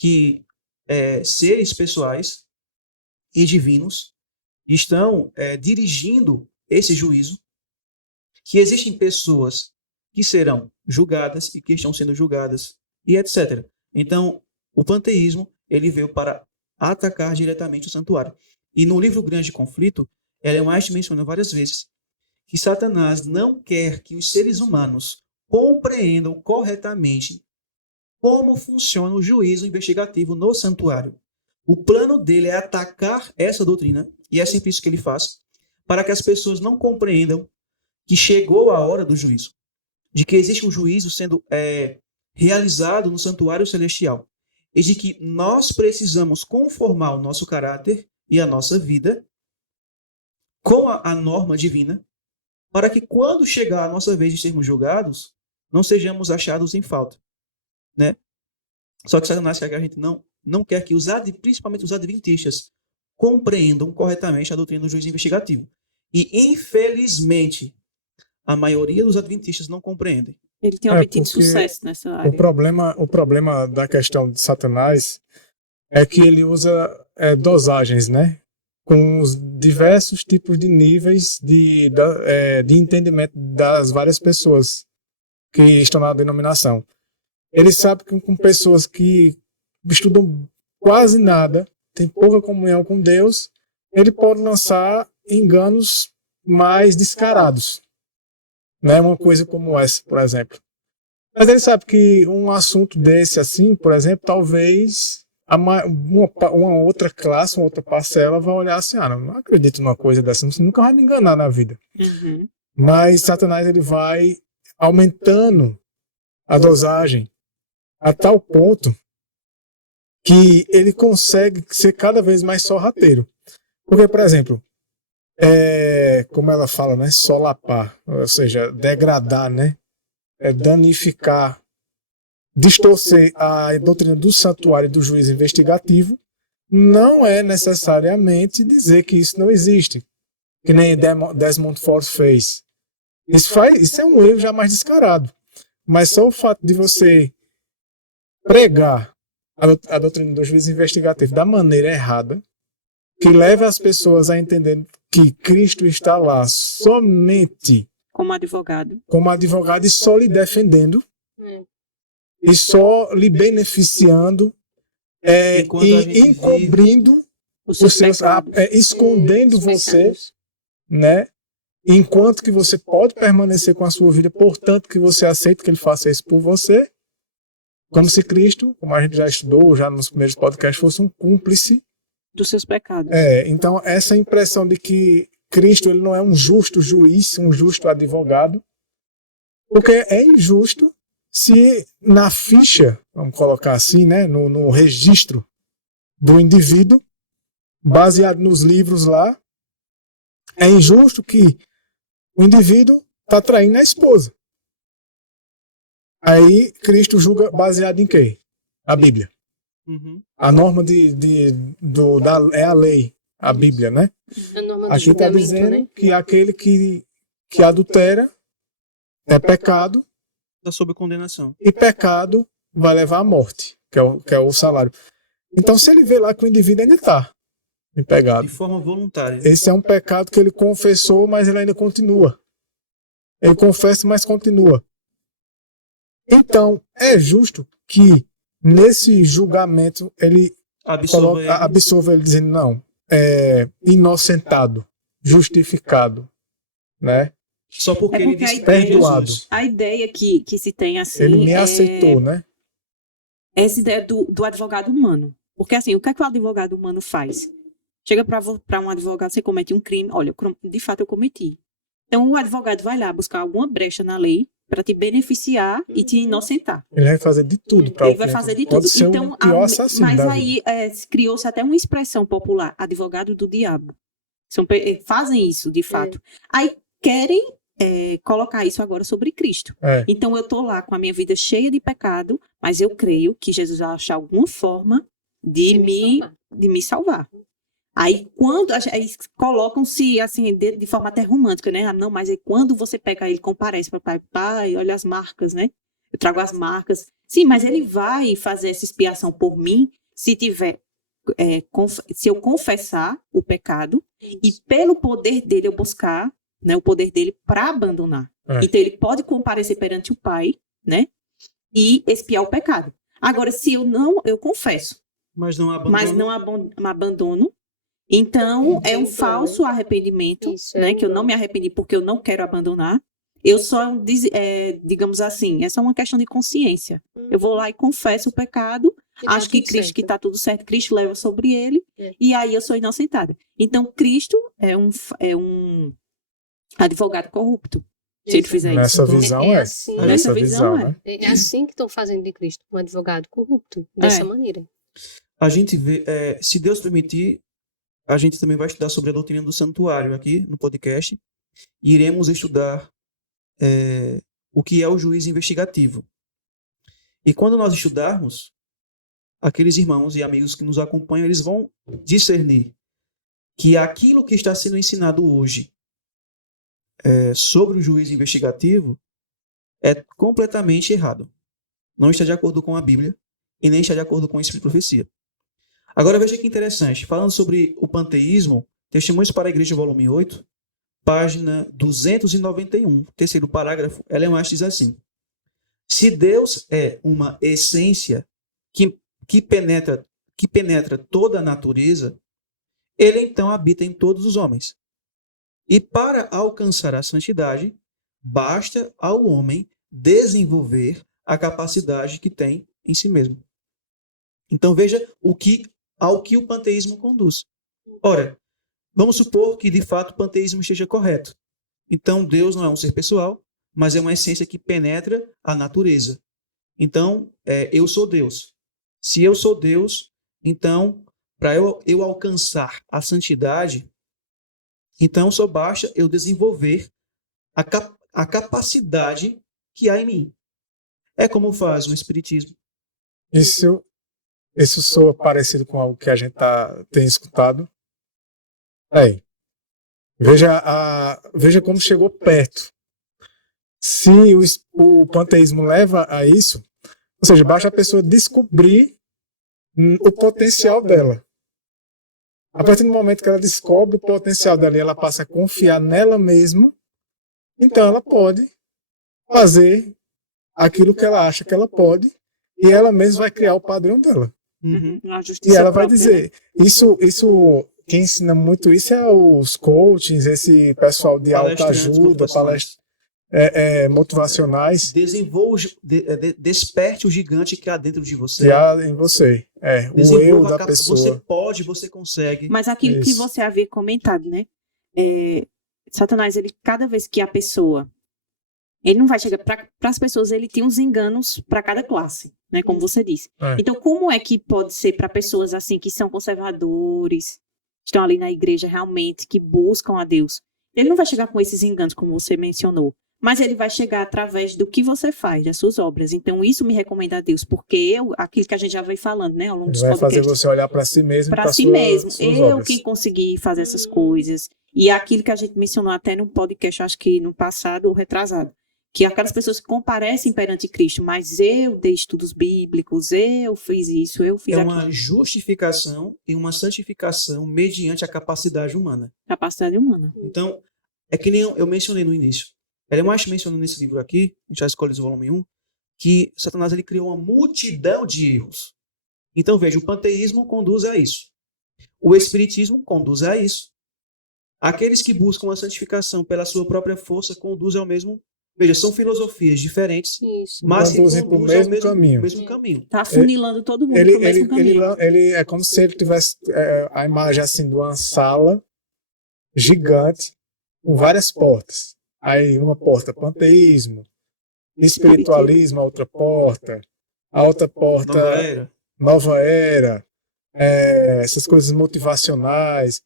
que seres pessoais e divinos estão dirigindo esse juízo, que existem pessoas que serão julgadas e que estão sendo julgadas, e etc. Então, o panteísmo ele veio para atacar diretamente o santuário. E no livro Grande Conflito, Ellen White menciona várias vezes que Satanás não quer que os seres humanos compreendam corretamente como funciona o juízo investigativo no santuário. O plano dele é atacar essa doutrina, e é sempre isso que ele faz, para que as pessoas não compreendam que chegou a hora do juízo, de que existe um juízo sendo realizado no santuário celestial, e de que nós precisamos conformar o nosso caráter e a nossa vida com a norma divina, para que quando chegar a nossa vez de sermos julgados, não sejamos achados em falta, né? Só que Satanás quer que a gente não quer que principalmente os adventistas compreendam corretamente a doutrina do juízo investigativo. E, infelizmente, a maioria dos adventistas não compreendem. Ele tem obtido sucesso nessa área. O problema da questão de Satanás é que ele usa dosagens, né? Com os diversos tipos de níveis de entendimento das várias pessoas que estão na denominação. Ele sabe que com pessoas que estudam quase nada, têm pouca comunhão com Deus, ele pode lançar enganos mais descarados. Né? Uma coisa como essa, por exemplo. Mas ele sabe que um assunto desse, assim, por exemplo, talvez uma outra classe, uma outra parcela vai olhar assim, não acredito numa coisa dessa, você nunca vai me enganar na vida. Uhum. Mas Satanás ele vai aumentando a dosagem a tal ponto que ele consegue ser cada vez mais sorrateiro. Porque, por exemplo, como ela fala, né, solapar, ou seja, degradar, né, danificar, distorcer a doutrina do santuário e do juízo investigativo, não é necessariamente dizer que isso não existe, que nem Desmond Force fez. Isso é um erro já mais descarado. Mas só o fato de você pregar a doutrina do juízo investigativo da maneira errada, que leva as pessoas a entender que Cristo está lá somente como advogado e só lhe defendendo e só lhe beneficiando e encobrindo os seus escondendo você, né? Enquanto que você pode permanecer com a sua vida, portanto que você aceita que ele faça isso por você, como se Cristo, como a gente já estudou já nos primeiros podcasts, fosse um cúmplice dos seus pecados. Então essa impressão de que Cristo ele não é um justo juiz, um justo advogado, porque é injusto se na ficha, vamos colocar assim, né, no registro do indivíduo, baseado nos livros lá, é injusto que o indivíduo está traindo a esposa. Aí Cristo julga baseado em quê? A Bíblia. Uhum. A norma é a lei, a Bíblia, né? A norma do Aqui está julgamento, dizendo, né? que aquele que adultera é pecado, Está sob condenação. e pecado vai levar à morte, que é o salário. Então, se ele vê lá que o indivíduo ainda está em pecado, De forma voluntária. esse é um pecado que ele confessou, mas ele ainda continua. Ele confessa, mas continua. Então, é justo que nesse julgamento ele absolva ele dizendo não, inocentado, justificado, né? Só porque ele disse perdoado. A ideia que se tem assim Ele me aceitou, né? Essa ideia do advogado humano. Porque assim, o que é que o advogado humano faz? Chega para um advogado, você comete um crime, olha, de fato eu cometi. Então o advogado vai lá buscar alguma brecha na lei para te beneficiar e te inocentar. Ele vai fazer de tudo para Ele vai fazer de tudo. Pode ser Então, o pior assassino mas da aí criou-se até uma expressão popular, advogado do diabo. Fazem isso, de fato. Aí querem colocar isso agora sobre Cristo. Então eu estou lá com a minha vida cheia de pecado, mas eu creio que Jesus vai achar alguma forma de me salvar. Aí colocam-se assim de forma até romântica, né? Não, mas aí quando você pega ele, comparece para pai, olha as marcas, né? Eu trago as marcas. Sim, mas ele vai fazer essa expiação por mim se eu confessar o pecado e pelo poder dele eu buscar, né, o poder dele para abandonar. Então ele pode comparecer perante o Pai, né, e expiar o pecado. Agora, se eu confesso, mas não abandono, Então, é um Então, falso arrependimento, Isso, né? Que eu não me arrependi porque eu não quero abandonar. Eu só, digamos assim, é só uma questão de consciência. Eu vou lá e confesso o pecado, E tá acho que tudo Cristo, certo. que está tudo certo, Cristo leva sobre ele, É. e aí eu sou inocentada. Então, Cristo é um advogado corrupto, se ele fizer isso. Nessa Então, visão é é. assim, Nessa visão, né? é assim que estão fazendo de Cristo um advogado corrupto, dessa É. maneira. A gente vê, se Deus permitir, a gente também vai estudar sobre a doutrina do santuário aqui no podcast. E iremos estudar o que é o juiz investigativo. E quando nós estudarmos, aqueles irmãos e amigos que nos acompanham, eles vão discernir que aquilo que está sendo ensinado hoje sobre o juiz investigativo é completamente errado. Não está de acordo com a Bíblia e nem está de acordo com o Espírito de Profecia. Agora veja que interessante, falando sobre o panteísmo, Testemunhos para a Igreja, volume 8, página 291, terceiro parágrafo, Ellen White diz assim: se Deus é uma essência que penetra toda a natureza, ele então habita em todos os homens. E para alcançar a santidade, basta ao homem desenvolver a capacidade que tem em si mesmo. Então veja ao que o panteísmo conduz. Ora, vamos supor que de fato o panteísmo esteja correto. Então Deus não é um ser pessoal, mas é uma essência que penetra a natureza. Então, eu sou Deus. Se eu sou Deus, então, para eu alcançar a santidade, então só basta eu desenvolver a capacidade que há em mim. É como faz o Espiritismo. Isso soa parecido com algo que a gente tem escutado. Veja como chegou perto. Se o panteísmo leva a isso, ou seja, basta a pessoa descobrir o potencial dela. A partir do momento que ela descobre o potencial dela e ela passa a confiar nela mesma, então ela pode fazer aquilo que ela acha que ela pode e ela mesma vai criar o padrão dela. Uhum. E ela vai dizer, isso quem ensina muito isso é os coachings, esse pessoal de alta ajuda, palestras motivacionais. Desperte o gigante que há dentro de você. Que há em você. O eu da pessoa. Você pode, você consegue. Mas aquilo que você havia comentado, né? Satanás, ele, cada vez que a pessoa... Ele não vai chegar... Para as pessoas, ele tem uns enganos para cada classe, né? Como você disse. Então, como é que pode ser para pessoas assim que são conservadores, estão ali na igreja realmente, que buscam a Deus? Ele não vai chegar com esses enganos, como você mencionou. Mas ele vai chegar através do que você faz, das suas obras. Então, isso me recomenda a Deus, porque aquilo que a gente já vem falando, né, ao longo dos podcasts. Vai fazer você olhar para si mesmo. Para si mesmo. Eu que consegui fazer essas coisas. E aquilo que a gente mencionou até no podcast, acho que no passado ou retrasado, que aquelas pessoas que comparecem perante Cristo, mas eu dei estudos bíblicos, eu fiz isso, eu fiz aquilo. É uma justificação e uma santificação mediante a capacidade humana. Capacidade humana. Então, é que nem eu mencionei no início. Ellen White menciona nesse livro aqui, a gente já escolhe o volume 1, que Satanás ele criou uma multidão de erros. Então, veja, o panteísmo conduz a isso. O espiritismo conduz a isso. Aqueles que buscam a santificação pela sua própria força conduzem ao mesmo... Veja, são filosofias diferentes, mas conduzem para o mesmo caminho. Está afunilando todo mundo para o mesmo caminho. Ele é como se ele tivesse a imagem assim de uma sala gigante com várias portas. Aí uma porta panteísmo, espiritualismo, a outra porta nova era, essas coisas motivacionais.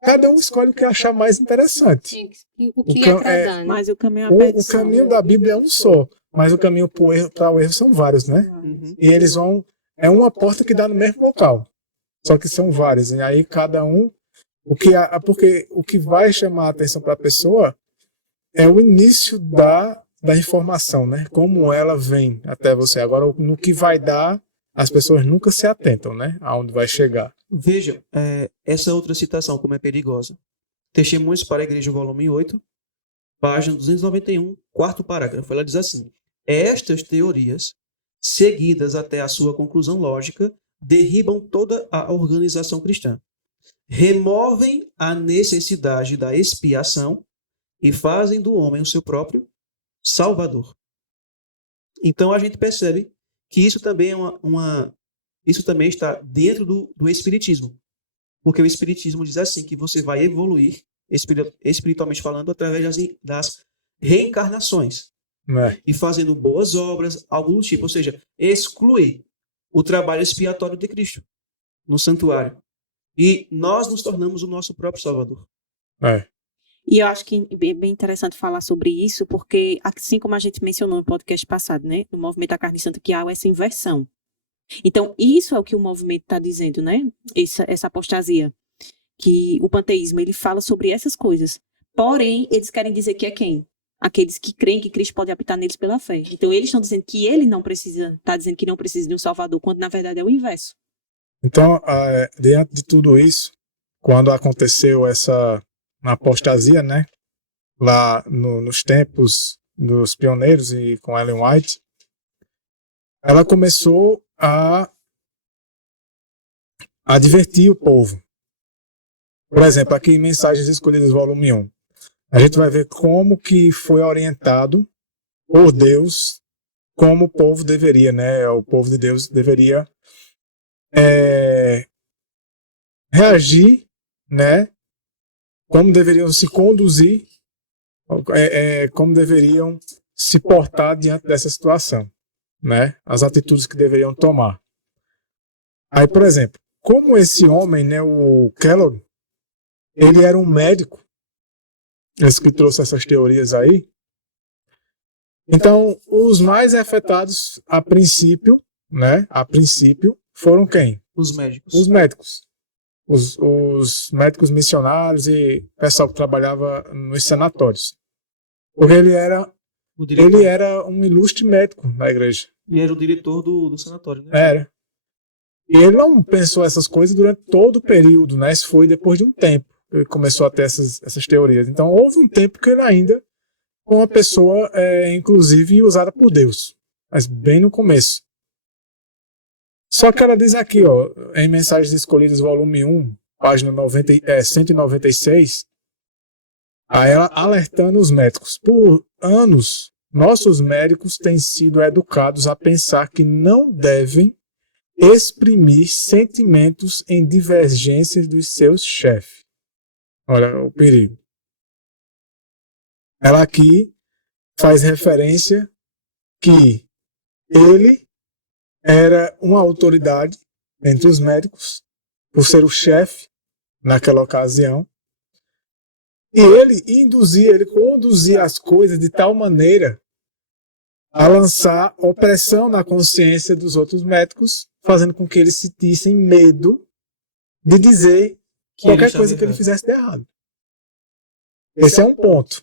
Cada um escolhe o que achar mais interessante. O que agradar, né? Mas o caminho o caminho da Bíblia é um só, mas o caminho para o erro são vários, né? Uhum. E eles vão... É uma porta que dá no mesmo local, só que são várias. E aí cada um... Porque o que vai chamar a atenção para a pessoa é o início da informação, né? Como ela vem até você. Agora, no que vai dar, as pessoas nunca se atentam, né? Aonde vai chegar. Veja, essa outra citação, como é perigosa. Testemunhos para a Igreja, volume 8, página 291, quarto parágrafo. Ela diz assim: estas teorias, seguidas até a sua conclusão lógica, derribam toda a organização cristã. removem a necessidade da expiação e fazem do homem o seu próprio Salvador. Então a gente percebe que isso também é isso também está dentro do Espiritismo. Porque o Espiritismo diz assim, que você vai evoluir, espiritualmente falando, através das reencarnações. E fazendo boas obras, algo do tipo. Ou seja, exclui o trabalho expiatório de Cristo no santuário. E nós nos tornamos o nosso próprio Salvador. E eu acho que é bem interessante falar sobre isso, porque assim como a gente mencionou no podcast passado, né, no movimento da Carne Santa, que há essa inversão. Então, isso é o que o movimento está dizendo, né? Essa apostasia. Que o panteísmo, ele fala sobre essas coisas. Porém, eles querem dizer que é quem? Aqueles que creem que Cristo pode habitar neles pela fé. Então, eles estão dizendo que ele não precisa, está dizendo que não precisa de um Salvador, quando na verdade é o inverso. Então, diante de tudo isso, quando aconteceu essa apostasia, né, lá nos tempos dos pioneiros e com Ellen White, ela começou a advertir o povo. Por exemplo, aqui em Mensagens Escolhidas, volume 1, a gente vai ver como que foi orientado por Deus, como o povo deveria, né, o povo de Deus deveria reagir, né, como deveriam se conduzir, como deveriam se portar diante dessa situação, né, as atitudes que deveriam tomar. Aí, por exemplo, como esse homem, né, o Kellogg, ele era um médico, esse que trouxe essas teorias aí. Então, os mais afetados a princípio, né, foram quem? Os médicos. Os médicos. Os médicos missionários e o pessoal que trabalhava nos sanatórios. Porque ele era um ilustre médico na igreja. E era o diretor do sanatório, né? Era. E ele não pensou essas coisas durante todo o período, né? Isso foi depois de um tempo que ele começou a ter essas teorias. Então, houve um tempo que ele ainda foi uma pessoa, inclusive, usada por Deus. Mas bem no começo. Só que ela diz aqui, ó, em Mensagens Escolhidas, volume 1, página 196, a ela alertando os médicos. Por anos, nossos médicos têm sido educados a pensar que não devem exprimir sentimentos em divergências dos seus chefes. Olha o perigo. Ela aqui faz referência que ele era uma autoridade entre os médicos, por ser o chefe naquela ocasião, e ele conduzia as coisas de tal maneira a lançar opressão na consciência dos outros médicos, fazendo com que eles sentissem medo de dizer qualquer coisa que ele fizesse de errado. Esse é um ponto,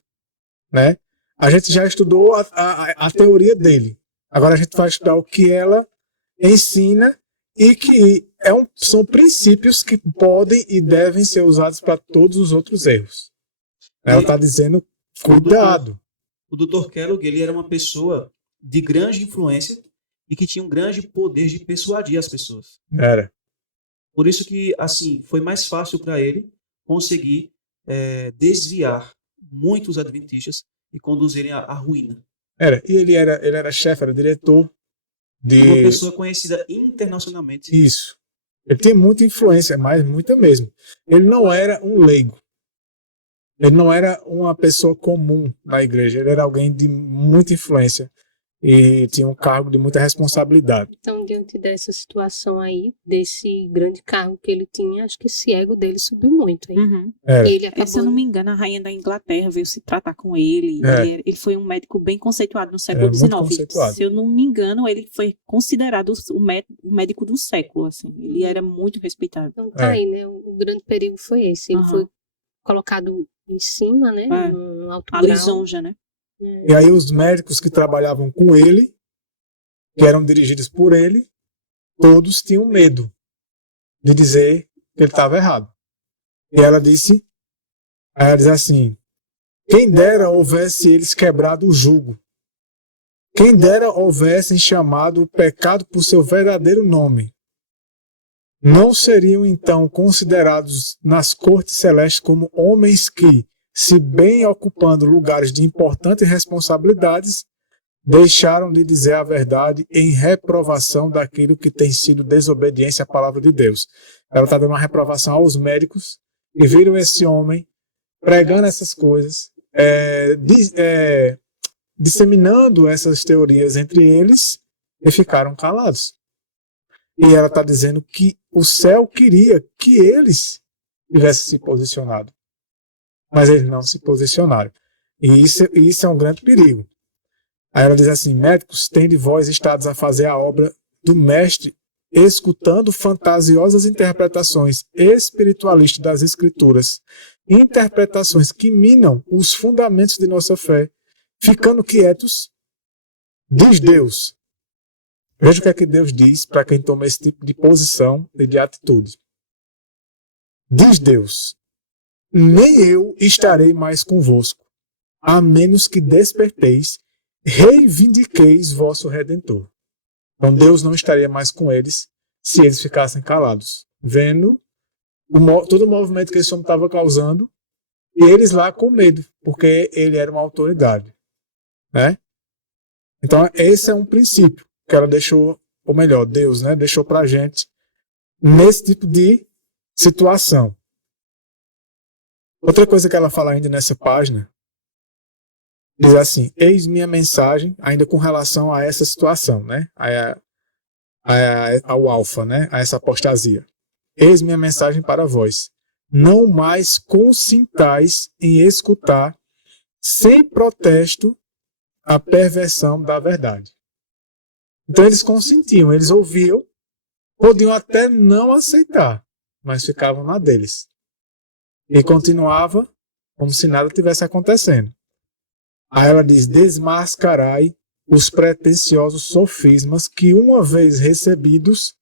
né? A gente já estudou a teoria dele. Agora a gente vai estudar o que ela ensina e que são princípios que podem e devem ser usados para todos os outros erros. Ela está dizendo, cuidado. O Dr. Kellogg, ele era uma pessoa de grande influência e que tinha um grande poder de persuadir as pessoas. Era. Por isso que, assim, foi mais fácil para ele conseguir desviar muitos adventistas e conduzirem à ruína. Era. E ele era chefe, era diretor de... Uma pessoa conhecida internacionalmente. Isso. Ele tem muita influência, mas muita mesmo. Ele não era um leigo. Ele não era uma pessoa comum na igreja. Ele era alguém de muita influência e tinha um cargo de muita responsabilidade. Então, diante dessa situação aí, desse grande cargo que ele tinha, acho que esse ego dele subiu muito. Hein? Uhum. Ele acabou... Se eu não me engano, a rainha da Inglaterra veio se tratar com ele. Ele foi um médico bem conceituado no século XIX. Se eu não me engano, ele foi considerado o médico do século. Assim. Ele era muito respeitado. Então tá aí, né? O grande perigo foi esse. Ele foi colocado em cima, né? Num alto grau. A lisonja, né? E aí os médicos que trabalhavam com ele, que eram dirigidos por ele, todos tinham medo de dizer que ele estava errado. E ela diz assim, quem dera houvesse eles quebrado o jugo, quem dera houvessem chamado o pecado por seu verdadeiro nome, não seriam então considerados nas cortes celestes como homens que, se bem ocupando lugares de importantes responsabilidades, deixaram de dizer a verdade em reprovação daquilo que tem sido desobediência à palavra de Deus. Ela está dando uma reprovação aos médicos e viram esse homem pregando essas coisas, disseminando essas teorias entre eles e ficaram calados. E ela está dizendo que o céu queria que eles tivessem se posicionado, mas eles não se posicionaram. E isso é um grande perigo. Aí ela diz assim: médicos, tende vós estados a fazer a obra do mestre, escutando fantasiosas interpretações espiritualistas das escrituras, interpretações que minam os fundamentos de nossa fé, ficando quietos, diz Deus. Veja o que é que Deus diz para quem toma esse tipo de posição e de atitude. Diz Deus: nem eu estarei mais convosco, a menos que desperteis, reivindiqueis vosso Redentor. Então Deus não estaria mais com eles se eles ficassem calados, vendo todo o movimento que esse homem estava causando, e eles lá com medo, porque ele era uma autoridade, né? Então esse é um princípio que ela deixou, ou melhor, Deus, né, deixou para a gente nesse tipo de situação. Outra coisa que ela fala ainda nessa página, diz assim: eis minha mensagem, ainda com relação a essa situação, né, ao alfa, né, a essa apostasia. Eis minha mensagem para vós: não mais consintais em escutar, sem protesto, a perversão da verdade. Então eles consentiam, eles ouviam, podiam até não aceitar, mas ficavam na deles. E continuava como se nada tivesse acontecendo. Aí ela diz: desmascarai os pretensiosos sofismas que, uma vez recebidos,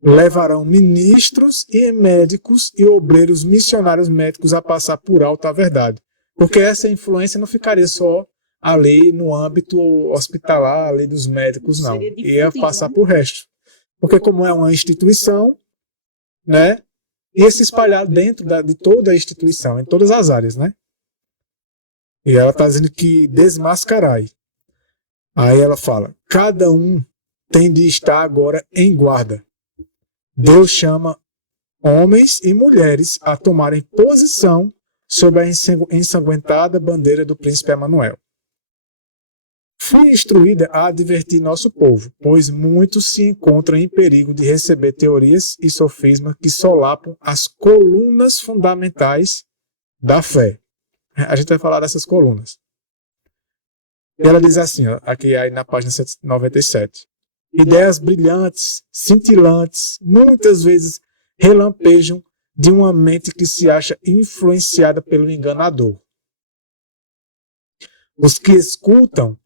levarão ministros e médicos e obreiros missionários médicos a passar por alto a verdade. Porque essa influência não ficaria só ali no âmbito hospitalar, ali dos médicos, não. Ia passar para o resto. Porque como é uma instituição, né, ia se espalhar dentro de toda a instituição, em todas as áreas, né? E ela está dizendo que desmascarai. Aí ela fala: cada um tem de estar agora em guarda. Deus chama homens e mulheres a tomarem posição sob a ensanguentada bandeira do príncipe Emanuel. Fui instruída a advertir nosso povo, pois muitos se encontram em perigo de receber teorias e sofismas que solapam as colunas fundamentais da fé. A gente vai falar dessas colunas. E ela diz assim, ó, aqui aí na página 97. Ideias brilhantes, cintilantes, muitas vezes relampejam de uma mente que se acha influenciada pelo enganador. Os que escutam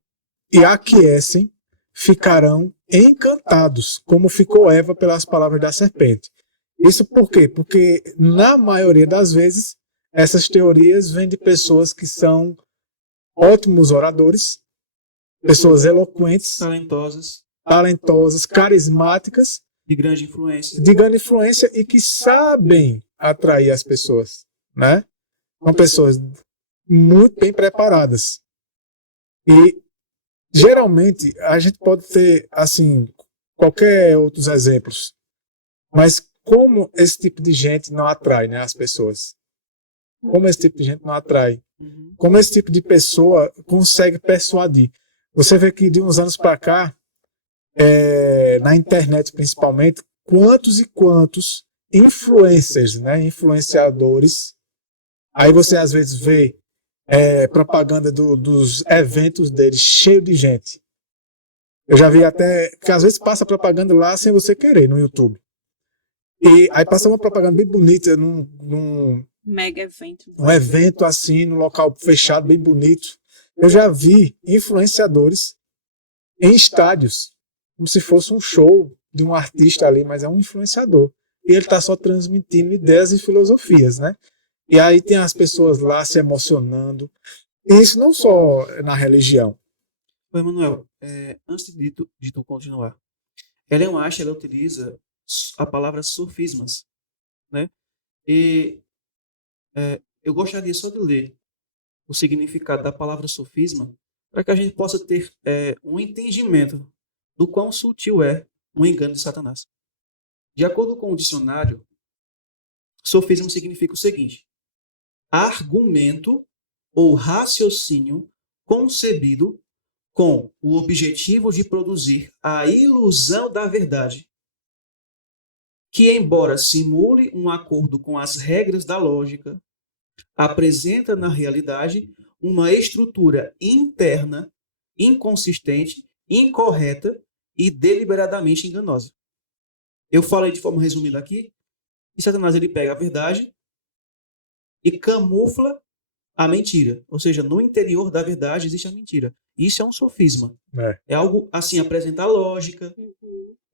e aquecem ficarão encantados, como ficou Eva pelas palavras da serpente. Isso por quê? Porque, na maioria das vezes, essas teorias vêm de pessoas que são ótimos oradores, pessoas eloquentes, talentosas, carismáticas, de grande influência e que sabem atrair as pessoas, né? São pessoas muito bem preparadas. E geralmente, a gente pode ter, assim, qualquer outros exemplos, mas como esse tipo de gente não atrai, né, as pessoas? Como esse tipo de gente não atrai? Como esse tipo de pessoa consegue persuadir? Você vê que de uns anos para cá, na internet principalmente, quantos e quantos influencers, né, influenciadores, aí você às vezes vê propaganda dos eventos deles, cheio de gente. Eu já vi até que às vezes passa propaganda lá sem você querer, no YouTube. E aí passa uma propaganda bem bonita num mega evento. Um evento assim, num local fechado, bem bonito. Eu já vi influenciadores em estádios, como se fosse um show de um artista ali, mas é um influenciador. E ele está só transmitindo ideias e filosofias, né? E aí tem as pessoas lá se emocionando. E isso não só na religião. Oi, Manuel, antes de tu continuar, Ellen White, ela utiliza a palavra sofismas, né? E eu gostaria só de ler o significado da palavra sofisma para que a gente possa ter um entendimento do quão sutil é o engano de Satanás. De acordo com o dicionário, sofisma significa o seguinte: argumento ou raciocínio concebido com o objetivo de produzir a ilusão da verdade, que, embora simule um acordo com as regras da lógica, apresenta na realidade uma estrutura interna, inconsistente, incorreta e deliberadamente enganosa. Eu falei de forma resumida aqui, que Satanás ele pega a verdade e camufla a mentira. Ou seja, no interior da verdade existe a mentira. Isso é um sofisma. É algo, assim, apresentar lógica,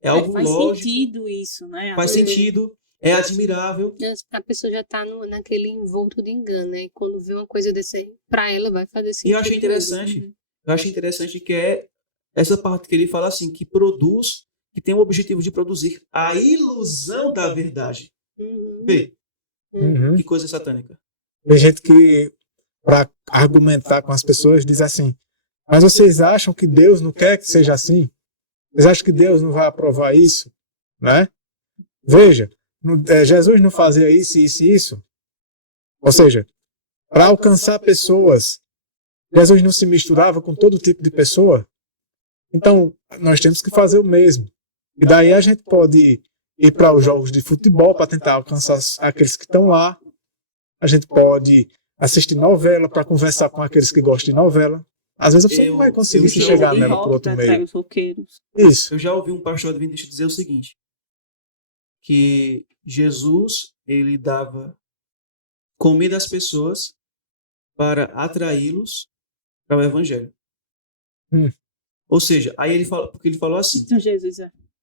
é algo faz lógico. Sentido isso, né? Faz sentido, é admirável. A pessoa já está naquele envolto de engano, né? E quando vê uma coisa desse, para ela vai fazer sentido. E eu acho interessante que é essa parte que ele fala assim, que tem o objetivo de produzir a ilusão da verdade. Vê, que coisa satânica. Tem gente que, para argumentar com as pessoas, diz assim: mas vocês acham que Deus não quer que seja assim? Vocês acham que Deus não vai aprovar isso? Né? Veja, Jesus não fazia isso, isso e isso. Ou seja, para alcançar pessoas, Jesus não se misturava com todo tipo de pessoa. Então, nós temos que fazer o mesmo. E daí a gente pode ir para os jogos de futebol para tentar alcançar aqueles que estão lá. A gente pode assistir novela para conversar com aqueles que gostam de novela. Às vezes a pessoa não vai conseguir se chegar nela por outro meio. Isso. Eu já ouvi um pastor adventista dizer o seguinte, que Jesus, ele dava comida às pessoas para atraí-los para o evangelho. Ou seja, aí ele fala, porque ele falou assim. Então, Jesus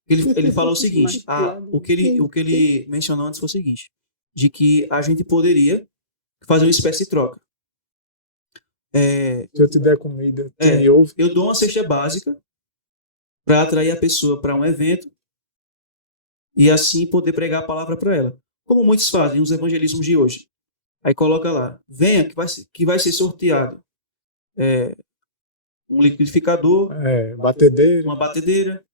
ele falou o seguinte, o que ele mencionou antes foi o seguinte, de que a gente poderia fazer uma espécie de troca. Se eu te der comida, tu me ouve. Eu dou uma cesta básica para atrair a pessoa para um evento e assim poder pregar a palavra para ela. Como muitos fazem os evangelismos de hoje. Aí coloca lá, venha que vai ser sorteado um liquidificador, uma batedeira,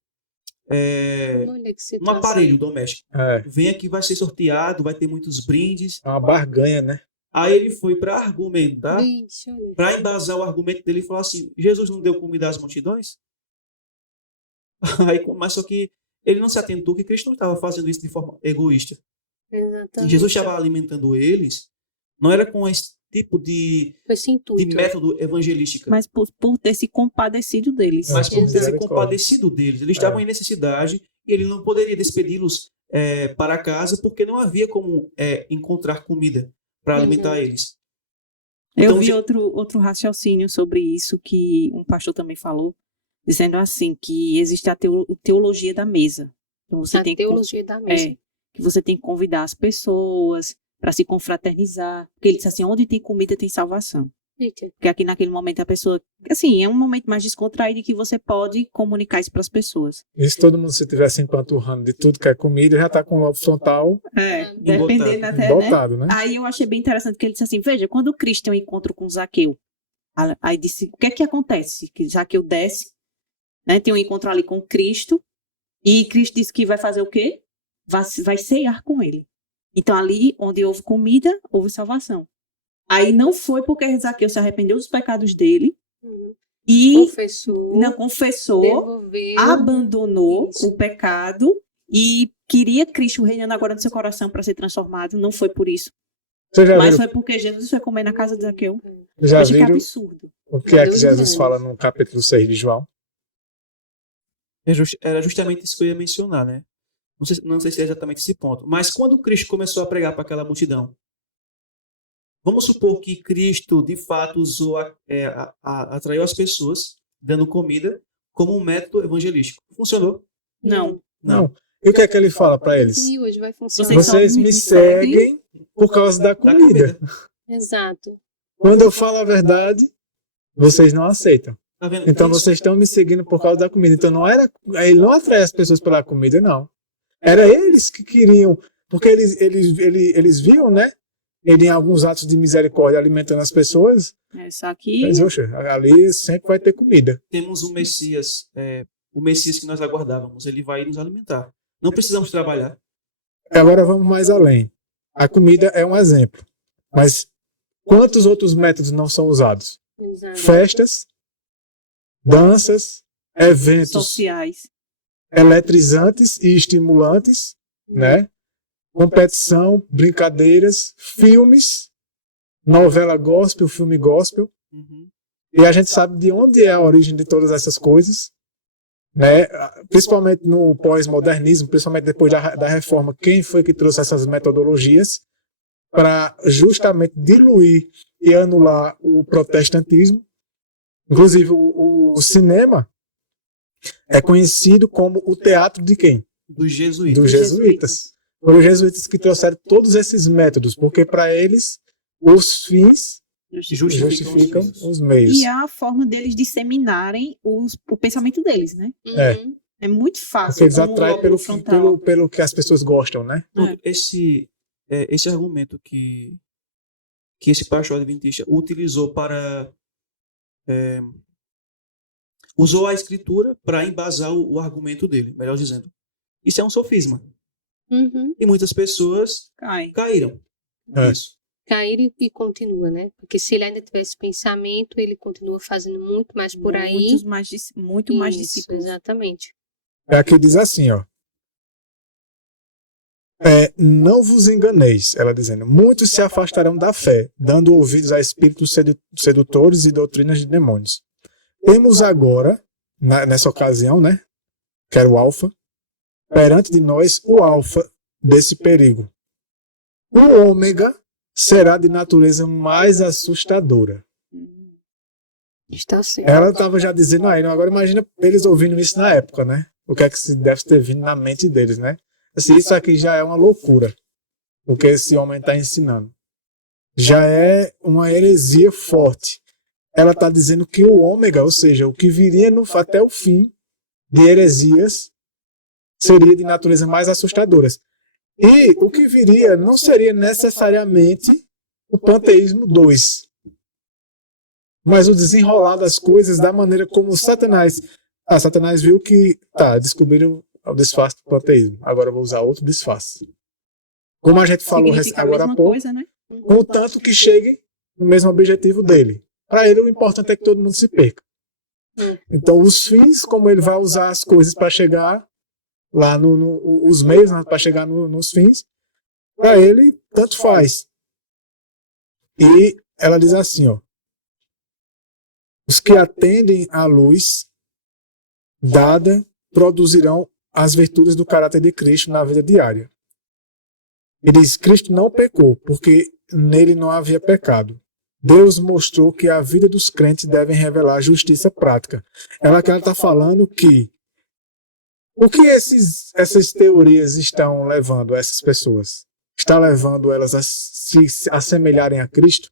um aparelho doméstico. Venha que vai ser sorteado, vai ter muitos brindes. É uma barganha, né? Aí ele foi para argumentar, para embasar o argumento dele e falar assim, Jesus não deu comida às multidões? Mas só que ele não se atentou que Cristo não estava fazendo isso de forma egoísta. Exatamente. E Jesus estava alimentando eles, não era com esse tipo de método evangelístico. Mas por ter se compadecido deles. Mas por ter se compadecido deles. Eles estavam em necessidade e ele não poderia despedi-los para casa porque não havia como encontrar comida para alimentar eles. Eu vi outro raciocínio sobre isso que um pastor também falou, dizendo assim, que existe a teologia da mesa. Então você tem teologia da mesa. Que você tem que convidar as pessoas para se confraternizar. Porque ele disse assim, onde tem comida tem salvação. Porque aqui naquele momento a pessoa, assim, é um momento mais descontraído que você pode comunicar isso para as pessoas. E se todo mundo se estivesse empanturrando de tudo que é comida, já está com o lobo frontal dependendo até, botado, né? Aí eu achei bem interessante que ele disse assim, veja, quando o Cristo tem um encontro com Zaqueu, aí disse, o que é que acontece? Que Zaqueu desce, né, tem um encontro ali com Cristo, e Cristo disse que vai fazer o quê? Vai ceiar com ele. Então ali onde houve comida, houve salvação. Aí não foi porque Zaqueu se arrependeu dos pecados dele e confessou, abandonou o pecado e queria Cristo reinando agora no seu coração para ser transformado. Não foi por isso. Mas foi porque Jesus foi comer na casa de Zaqueu. Já viram que absurdo. O que é que Jesus fala no capítulo 6 de João? Era justamente isso que eu ia mencionar, né? Não sei se é exatamente esse ponto. Mas quando Cristo começou a pregar para aquela multidão, vamos supor que Cristo, de fato, atraiu as pessoas, dando comida, como um método evangelístico. Funcionou? Não. E o que é que ele fala para eles? E hoje vai funcionar. Vocês me seguem por causa da comida. Exato. Quando eu falo a verdade, vocês não aceitam. Tá vendo? Então vocês estão me seguindo por causa da comida. Então ele não atrai as pessoas pela comida, não. Era eles que queriam, porque eles viam, né? Ele em alguns atos de misericórdia alimentando as pessoas. Isso aqui. Mas, oxe, ali sempre vai ter comida. Temos um Messias, o Messias que nós aguardávamos. Ele vai nos alimentar. Não precisamos trabalhar. Agora vamos mais além. A comida é um exemplo. Mas quantos outros métodos não são usados? Exato. Festas, danças, eventos Sociais. eletrizantes e estimulantes, né? Competição, brincadeiras, filmes, novela gospel, filme gospel. Uhum. E a gente sabe de onde é a origem de todas essas coisas, né? Principalmente no pós-modernismo, principalmente depois da reforma. Quem foi que trouxe essas metodologias para justamente diluir e anular o protestantismo? Inclusive, o cinema é conhecido como o teatro de quem? Dos jesuítas. Dos jesuítas. Foram os jesuítas que trouxeram todos esses métodos, porque para eles os fins justificam os meios. E é a forma deles disseminarem o pensamento deles, né? Uhum. É muito fácil. Porque eles como atraem lóbulo frontal. pelo que as pessoas gostam, né? Pronto, esse argumento que esse pastor adventista utilizou para usou a escritura para embasar o argumento dele, melhor dizendo. Isso é um sofisma. Uhum. E muitas pessoas caíram nisso. Cair e continua, né? Porque se ele ainda tivesse pensamento, ele continua fazendo muito mais por aí. Muito mais Isso, discípulos. exatamente. Aqui diz assim, ó. Não vos enganeis, ela dizendo, muitos se afastarão da fé, dando ouvidos a espíritos sedutores e doutrinas de demônios. Temos agora, nessa ocasião, né, que era o alfa, perante de nós o alfa desse perigo. O ômega será de natureza mais assustadora. Está certo. Ela estava já dizendo aí, agora imagina eles ouvindo isso na época, né? O que é que se deve ter vindo na mente deles, né? Assim, isso aqui já é uma loucura, o que esse homem está ensinando. Já é uma heresia forte. Ela está dizendo que o ômega, ou seja, o que viria até o fim de heresias, seria de natureza mais assustadoras. E o que viria não seria necessariamente o panteísmo 2, mas o desenrolar das coisas da maneira como Satanás viu que, descobriram o disfarce do panteísmo, agora eu vou usar outro disfarce. Como a gente falou agora há pouco, coisa, né? contanto que chegue no mesmo objetivo dele. Para ele, o importante é que todo mundo se perca. Então, os fins, como ele vai usar as coisas para chegar lá os meios, né, para chegar nos fins, para ele, tanto faz. E ela diz assim, ó, os que atendem à luz dada produzirão as virtudes do caráter de Cristo na vida diária. E diz, Cristo não pecou, porque nele não havia pecado. Deus mostrou que a vida dos crentes deve revelar justiça prática. Ela está falando que o que essas teorias estão levando essas pessoas? Está levando elas a se assemelharem a Cristo?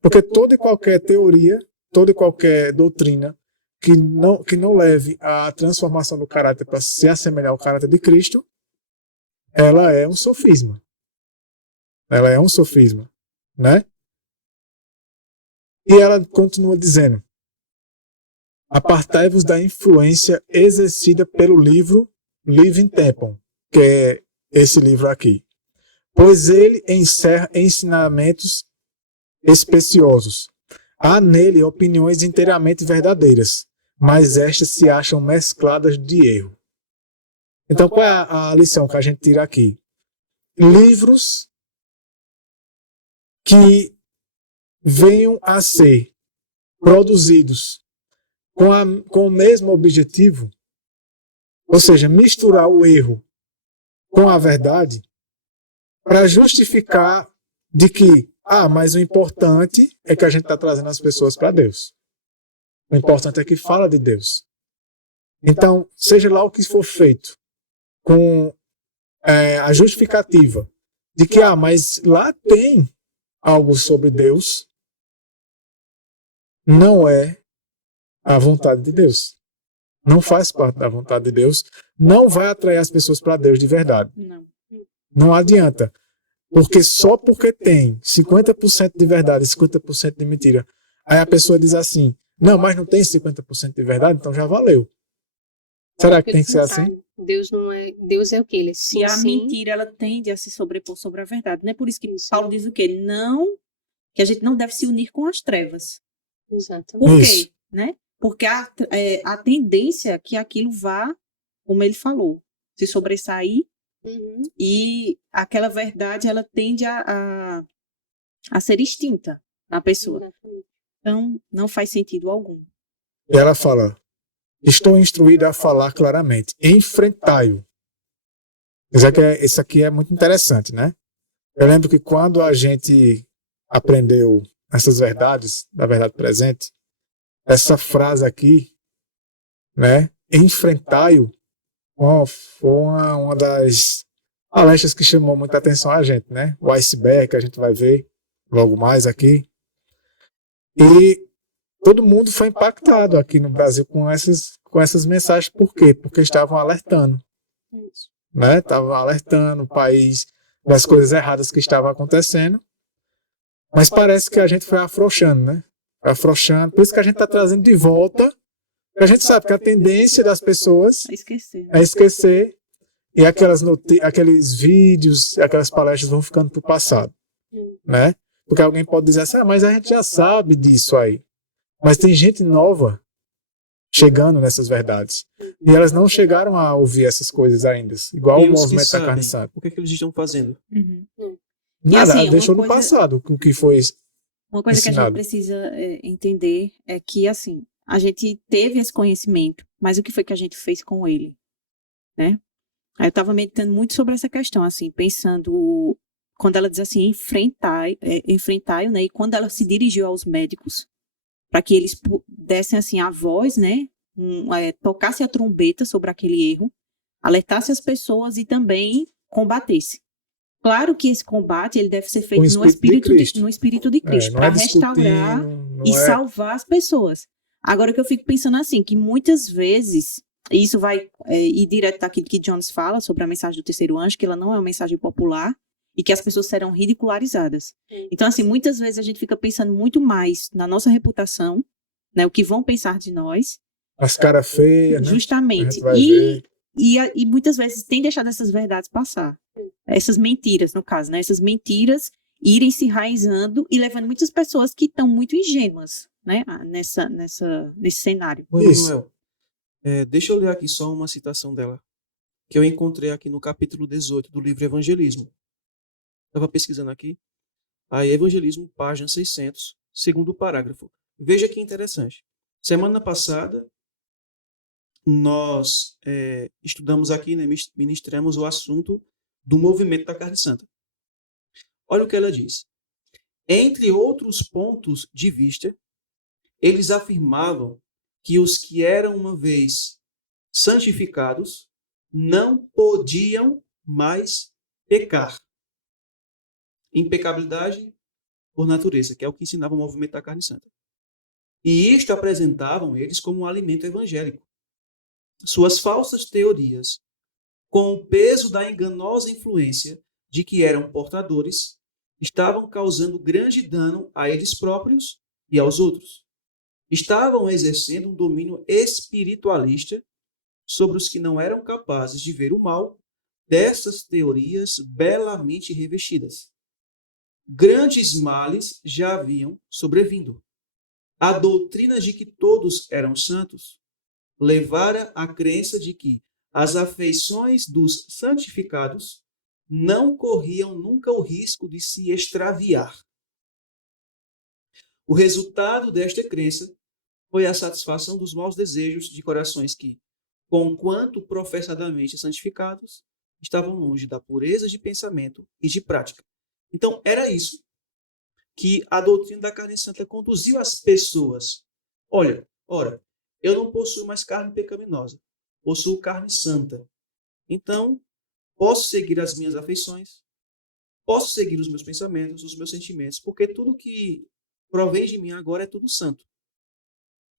Porque toda e qualquer teoria, toda e qualquer doutrina que não leve à transformação do caráter para se assemelhar ao caráter de Cristo, ela é um sofisma. Ela é um sofisma, né? E ela continua dizendo, apartai-vos da influência exercida pelo livro Living Temple, que é esse livro aqui. Pois ele encerra ensinamentos especiosos. Há nele opiniões inteiramente verdadeiras, mas estas se acham mescladas de erro. Então, qual é a lição que a gente tira aqui? Livros que venham a ser produzidos com o mesmo objetivo, ou seja, misturar o erro com a verdade, para justificar de que, mas o importante é que a gente está trazendo as pessoas para Deus. O importante é que fala de Deus. Então, seja lá o que for feito, com a justificativa de que, mas lá tem algo sobre Deus, não é a vontade de Deus. Não faz parte da vontade de Deus, não vai atrair as pessoas para Deus de verdade. Não. Não adianta. Porque só porque tem 50% de verdade e 50% de mentira, aí a pessoa diz assim, não, mas não tem 50% de verdade, então já valeu. Será que tem que ser assim? Deus não é. Deus é o quê? Ele é sim, E a sim. mentira, ela tende a se sobrepor sobre a verdade. Não é por isso que Isso. Paulo diz o quê? Não, que a gente não deve se unir com as trevas. Exatamente. Por Isso. quê? Né? Porque a tendência é que aquilo vá, como ele falou, se sobressair Uhum. e aquela verdade, ela tende a ser extinta na pessoa. Exatamente. Então, não faz sentido algum. E ela fala, estou instruída a falar claramente. Enfrentai-o. Isso aqui é muito interessante, né? Eu lembro que quando a gente aprendeu essas verdades, da verdade presente, essa frase aqui, né? Enfrentai-o, foi uma das palestras que chamou muita atenção a gente, né? O iceberg, que a gente vai ver logo mais aqui. E todo mundo foi impactado aqui no Brasil com essas mensagens. Por quê? Porque estavam alertando, Isso. né? Estavam alertando o país das coisas erradas que estavam acontecendo. Mas parece que a gente foi afrouxando, né? Foi afrouxando. Por isso que a gente está trazendo de volta. A gente sabe que a tendência das pessoas A esquecer. é esquecer e aqueles vídeos, aquelas palestras vão ficando para o passado, né? Porque alguém pode dizer assim, mas a gente já sabe disso aí. Mas tem gente nova chegando nessas verdades. E elas não chegaram a ouvir essas coisas ainda. Igual E o os que movimento da carne sabem, santa. o que é que eles estão fazendo? Uhum. Nada, assim, uma deixou no coisa- passado o que foi Uma coisa que a gente ensinado. precisa entender é que, assim, a gente teve esse conhecimento, mas o que foi que a gente fez com ele, né? Aí eu estava meditando muito sobre essa questão, assim, pensando, quando ela diz assim, enfrentai-o, né? E quando ela se dirigiu aos médicos, para que eles dessem, assim, a voz, né? Tocasse a trombeta sobre aquele erro, alertasse as pessoas e também combatesse. Claro que esse combate ele deve ser feito Com o Espírito de Cristo. no Espírito de Cristo, Não para é discutindo, restaurar não e é... salvar as pessoas. Agora, o que eu fico pensando assim, que muitas vezes, e isso vai ir direto daquilo que Jones fala sobre a mensagem do terceiro anjo, que ela não é uma mensagem popular e que as pessoas serão ridicularizadas. Então, assim, muitas vezes a gente fica pensando muito mais na nossa reputação, né, o que vão pensar de nós, As caras feias, né? A justamente. gente vai ver. E muitas vezes tem deixado essas verdades passar. Essas mentiras, no caso, né? Essas mentiras irem se enraizando e levando muitas pessoas que estão muito ingênuas, né? Nesse cenário. Oi, Isso. Manuel. Deixa eu ler aqui só uma citação dela, que eu encontrei aqui no capítulo 18 do livro Evangelismo. Estava pesquisando aqui. Aí, Evangelismo, página 600, segundo parágrafo. Veja que interessante. Semana passada, nós estudamos aqui, né, ministramos o assunto do movimento da carne santa. Olha o que ela diz. Entre outros pontos de vista, eles afirmavam que os que eram uma vez santificados não podiam mais pecar. Impecabilidade por natureza, que é o que ensinava o movimento da carne santa. E isto apresentavam eles como um alimento evangélico. Suas falsas teorias, com o peso da enganosa influência de que eram portadores, estavam causando grande dano a eles próprios e aos outros. Estavam exercendo um domínio espiritualista sobre os que não eram capazes de ver o mal dessas teorias belamente revestidas. Grandes males já haviam sobrevindo. A doutrina de que todos eram santos levara à crença de que as afeições dos santificados não corriam nunca o risco de se extraviar. O resultado desta crença foi a satisfação dos maus desejos de corações que, conquanto professadamente santificados, estavam longe da pureza de pensamento e de prática. Então, era isso que a doutrina da carne santa conduziu as pessoas. Ora, eu não possuo mais carne pecaminosa, possuo carne santa. Então, posso seguir as minhas afeições, posso seguir os meus pensamentos, os meus sentimentos, porque tudo que provém de mim agora é tudo santo.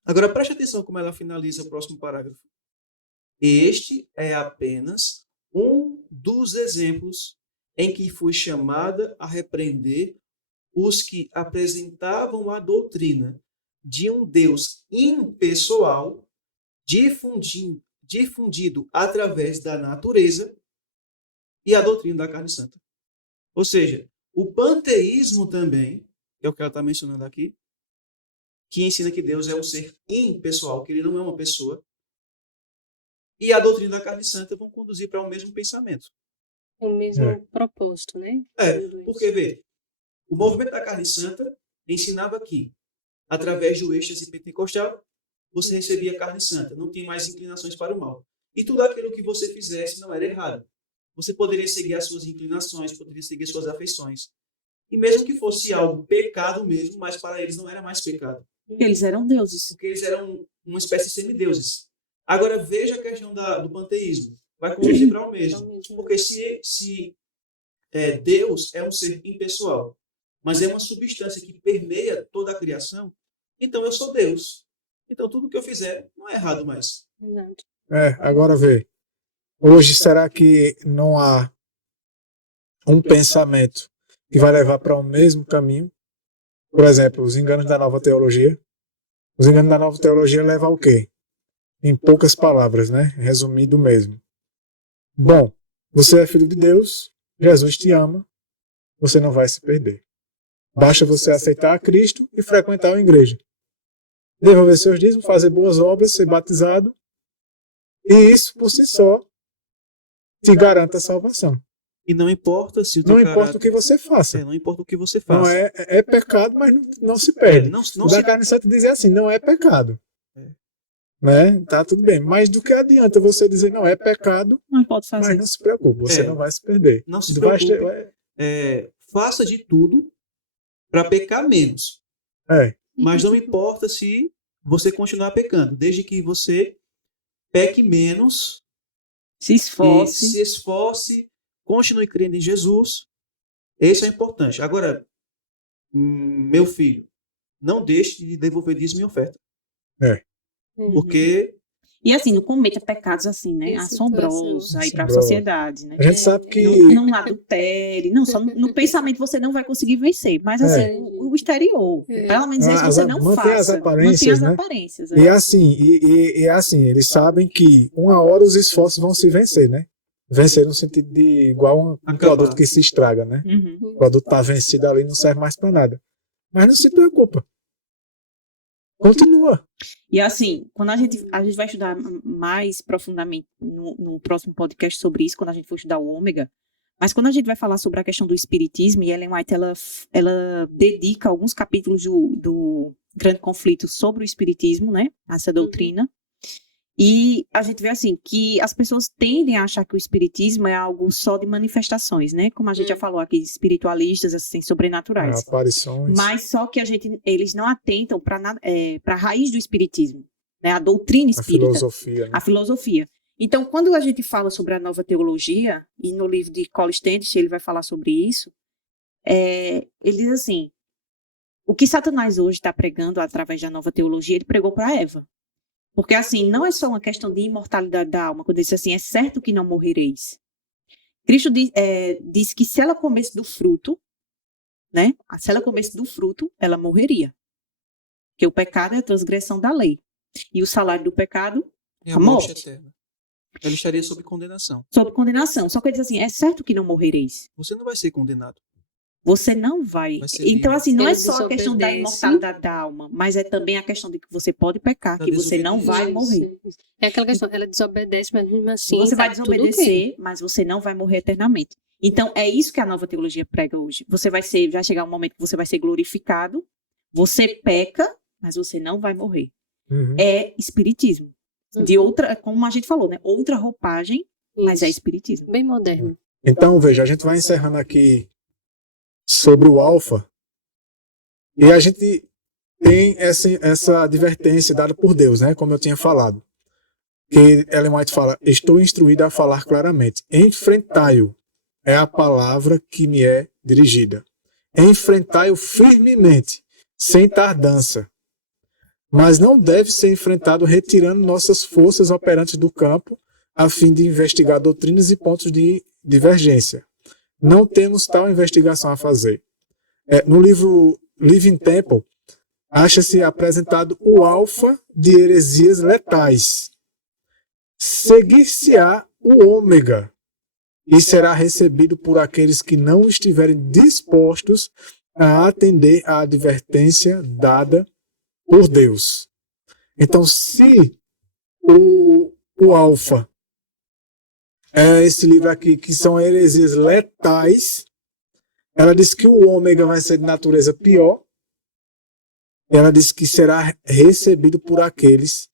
Agora, preste atenção como ela finaliza o próximo parágrafo. Este é apenas um dos exemplos em que fui chamada a repreender os que apresentavam a doutrina de um Deus impessoal, difundido através da natureza e a doutrina da carne santa. Ou seja, o panteísmo também, que é o que ela está mencionando aqui, que ensina que Deus é um ser impessoal, que ele não é uma pessoa, e a doutrina da carne santa vão conduzir para o mesmo pensamento. O mesmo propósito, né? Porque, vê, o movimento da carne santa ensinava que, através do êxtase pentecostal, você recebia carne santa, não tinha mais inclinações para o mal. E tudo aquilo que você fizesse não era errado. Você poderia seguir as suas inclinações, poderia seguir as suas afeições. E mesmo que fosse algo pecado mesmo, mas para eles não era mais pecado. Porque eles eram deuses. Porque eles eram uma espécie de semideuses. Agora veja a questão do panteísmo. Vai conduzir para o mesmo. Porque se Deus é um ser impessoal, mas é uma substância que permeia toda a criação, então eu sou Deus. Então tudo que eu fizer não é errado mais. Agora vê. Hoje, será que não há um pensamento que vai levar para o mesmo caminho? Por exemplo, os enganos da nova teologia. Os enganos da nova teologia levam ao quê? Em poucas palavras, né? Resumido mesmo. Bom, você é filho de Deus, Jesus te ama, você não vai se perder. Basta você aceitar a Cristo e frequentar a igreja. Devolver seus dízimos, fazer boas obras, ser batizado, e isso por si só te garanta a salvação. E não importa se o não importa o que você faça. Não importa o que você faça. Não é pecado, mas não se perde. O da carne santa dizer assim, não é pecado. Né? Tá tudo bem. Mas do que adianta você dizer não é pecado, não pode fazer. Mas não se preocupe, você não vai se perder. Não se preocupe. Faça de tudo para pecar menos. Mas não importa se você continuar pecando, desde que você peque menos, se esforce, continue crendo em Jesus. Isso é importante. Agora, meu filho, não deixe de devolver dízimo e oferta. Porque... E assim, não cometa pecados assim, né? Assombrosos aí para a sociedade, né? A gente sabe que... Não adultere, não, só no pensamento você não vai conseguir vencer, mas assim, o exterior, pelo menos isso você não faça. Mantenha as aparências, né? E assim, eles sabem que uma hora os esforços vão se vencer, né? Vencer no sentido de igual um produto que se estraga, né? O produto está vencido ali, não serve mais para nada. Mas não se preocupa. Continua. E assim, quando a gente vai estudar mais profundamente no próximo podcast sobre isso, quando a gente for estudar o ômega, mas quando a gente vai falar sobre a questão do espiritismo, e Ellen White, ela dedica alguns capítulos do Grande Conflito sobre o espiritismo, né? Essa doutrina. E a gente vê assim, que as pessoas tendem a achar que o espiritismo é algo só de manifestações, né? Como a gente já falou aqui, espiritualistas, assim, sobrenaturais. Aparições. Mas só que eles não atentam para a raiz do espiritismo, né? A doutrina espírita. A filosofia. Né? A filosofia. Então, quando a gente fala sobre a nova teologia, e no livro de Cole Standish ele vai falar sobre isso, ele diz assim, o que Satanás hoje está pregando através da nova teologia, ele pregou para Eva. Porque, assim, não é só uma questão de imortalidade da alma, quando ele diz assim, é certo que não morrereis. Cristo diz que se ela comesse do fruto, né? Se ela comesse do fruto, ela morreria. Porque o pecado é a transgressão da lei. E o salário do pecado é a morte eterna. Ela estaria sob condenação. Sob condenação. Só que ele diz assim, é certo que não morrereis. Você não vai ser condenado. Você não vai. Então, assim, não é só a questão da imortalidade da alma, mas é também a questão de que você pode pecar, que você não vai morrer. É aquela questão, ela desobedece, mas mesmo assim. Você vai desobedecer, mas você não vai morrer eternamente. Então, é isso que a nova teologia prega hoje. Você vai chegar um momento que você vai ser glorificado, você peca, mas você não vai morrer. É espiritismo. De outra, como a gente falou, né? Outra roupagem, mas é espiritismo. Bem moderno. Então, veja, a gente vai encerrando aqui sobre o alfa, e a gente tem essa advertência dada por Deus, né? Como eu tinha falado, que Ellen White fala, estou instruída a falar claramente, enfrentai-o, é a palavra que me é dirigida, enfrentai-o firmemente, sem tardança, mas não deve ser enfrentado retirando nossas forças operantes do campo a fim de investigar doutrinas e pontos de divergência. Não temos tal investigação a fazer. No livro Living Temple, acha-se apresentado o alfa de heresias letais. Seguir-se-á o ômega, e será recebido por aqueles que não estiverem dispostos a atender à advertência dada por Deus. Então, se o alfa é esse livro aqui, que são heresias letais, ela diz que o ômega vai ser de natureza pior, ela diz que será recebido por aqueles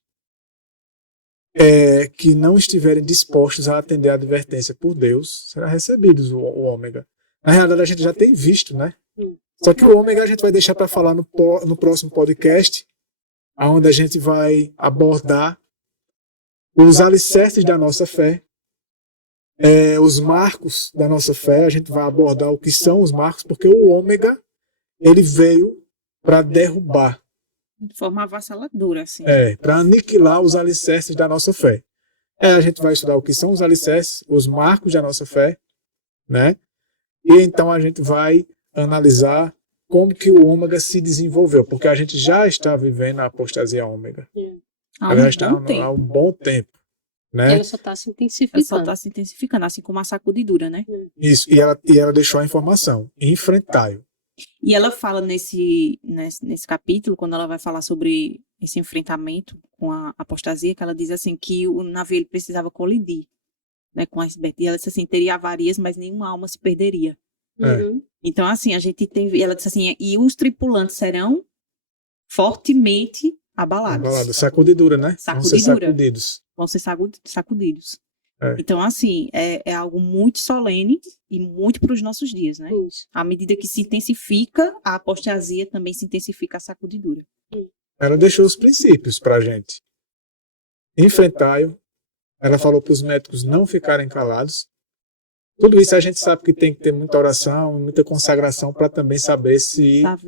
que não estiverem dispostos a atender a advertência por Deus, será recebidos o ômega. Na realidade, a gente já tem visto, né? Só que o ômega a gente vai deixar para falar no próximo podcast, onde a gente vai abordar os alicerces da nossa fé, os marcos da nossa fé. A gente vai abordar o que são os marcos, porque o ômega, ele veio para derrubar, De forma avassaladora, assim. para aniquilar os alicerces da nossa fé. A gente vai estudar o que são os alicerces, os marcos da nossa fé, né? E então a gente vai analisar como que o ômega se desenvolveu, porque a gente já está vivendo a apostasia ômega. Ela já está há um bom tempo, né? Ela só está se Ela só intensificando. está se intensificando, assim como a sacudidura, né? Isso, e ela deixou a informação, enfrentai-o. E ela fala nesse capítulo, quando ela vai falar sobre esse enfrentamento com a apostasia, que ela diz assim que o navio ele precisava colidir, né, com a iceberg. E ela disse assim, teria avarias, mas nenhuma alma se perderia. Uhum. Então, assim, a gente tem... Ela disse assim, e os tripulantes serão fortemente abalados. Sacudidura, né? Vão ser Sacudidura. sacudidos. Vão ser sacudidos. É. Então, assim, é algo muito solene e muito para os nossos dias, né? Isso. À medida que se intensifica, a apostasia também se intensifica a sacudidura. Ela deixou os princípios para a gente. Enfrentai-o. Ela falou para os médicos não ficarem calados. Tudo isso a gente sabe que tem que ter muita oração, muita consagração para também saber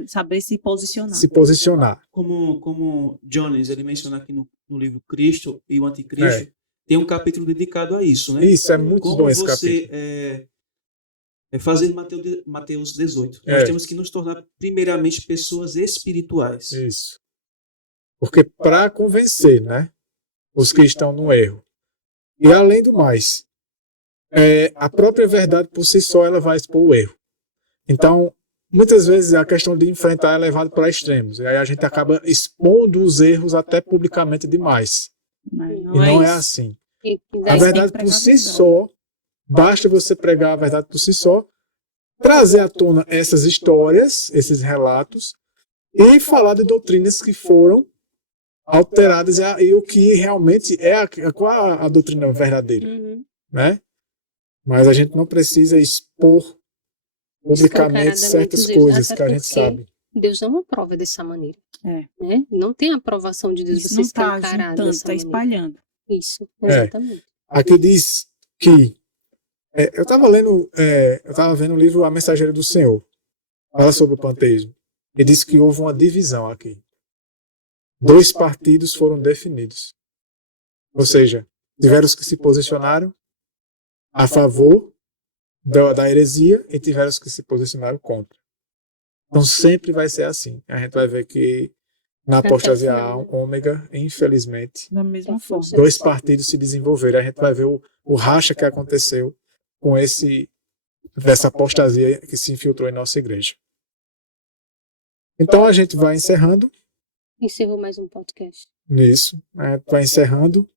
Saber se posicionar. se posicionar. Como Jones, ele menciona aqui no livro Cristo e o Anticristo, tem um capítulo dedicado a isso, né? Isso, é muito Como bom esse você capítulo. fazer Mateus 18. Nós temos que nos tornar primeiramente pessoas espirituais. Isso. Porque para convencer, né, os que estão no erro. E além do mais, a própria verdade por si só ela vai expor o erro. Então, muitas vezes a questão de enfrentar é levada para extremos. E aí a gente acaba expondo os erros até publicamente demais. Mas E não é isso. assim. E A daí verdade por si só, basta você pregar a verdade por si só, trazer à tona essas histórias, esses relatos, e falar de doutrinas que foram alteradas e o que realmente qual a doutrina verdadeira, Uhum. né? Mas a gente não precisa expor publicamente certas Escancaradamente, coisas até que a gente porque sabe. Deus não aprova dessa maneira. É. Né? Não tem aprovação de Deus Isso você não está escancarar juntando, dessa está maneira. espalhando. Isso, É. exatamente. Aqui diz que eu estava vendo o livro A Mensageira do Senhor, fala sobre o panteísmo, e diz que houve uma divisão aqui. 2 partidos foram definidos. Ou seja, tiveram os que se posicionaram a favor da heresia e tiveram os que se posicionaram contra. Então sempre vai ser assim. A gente vai ver que na apostasia ômega, infelizmente, Da mesma forma. 2 partidos se desenvolveram. A gente vai ver o racha que aconteceu com dessa apostasia que se infiltrou em nossa igreja. Então a gente vai encerrando Encerrou mais um podcast. nisso, vai encerrando.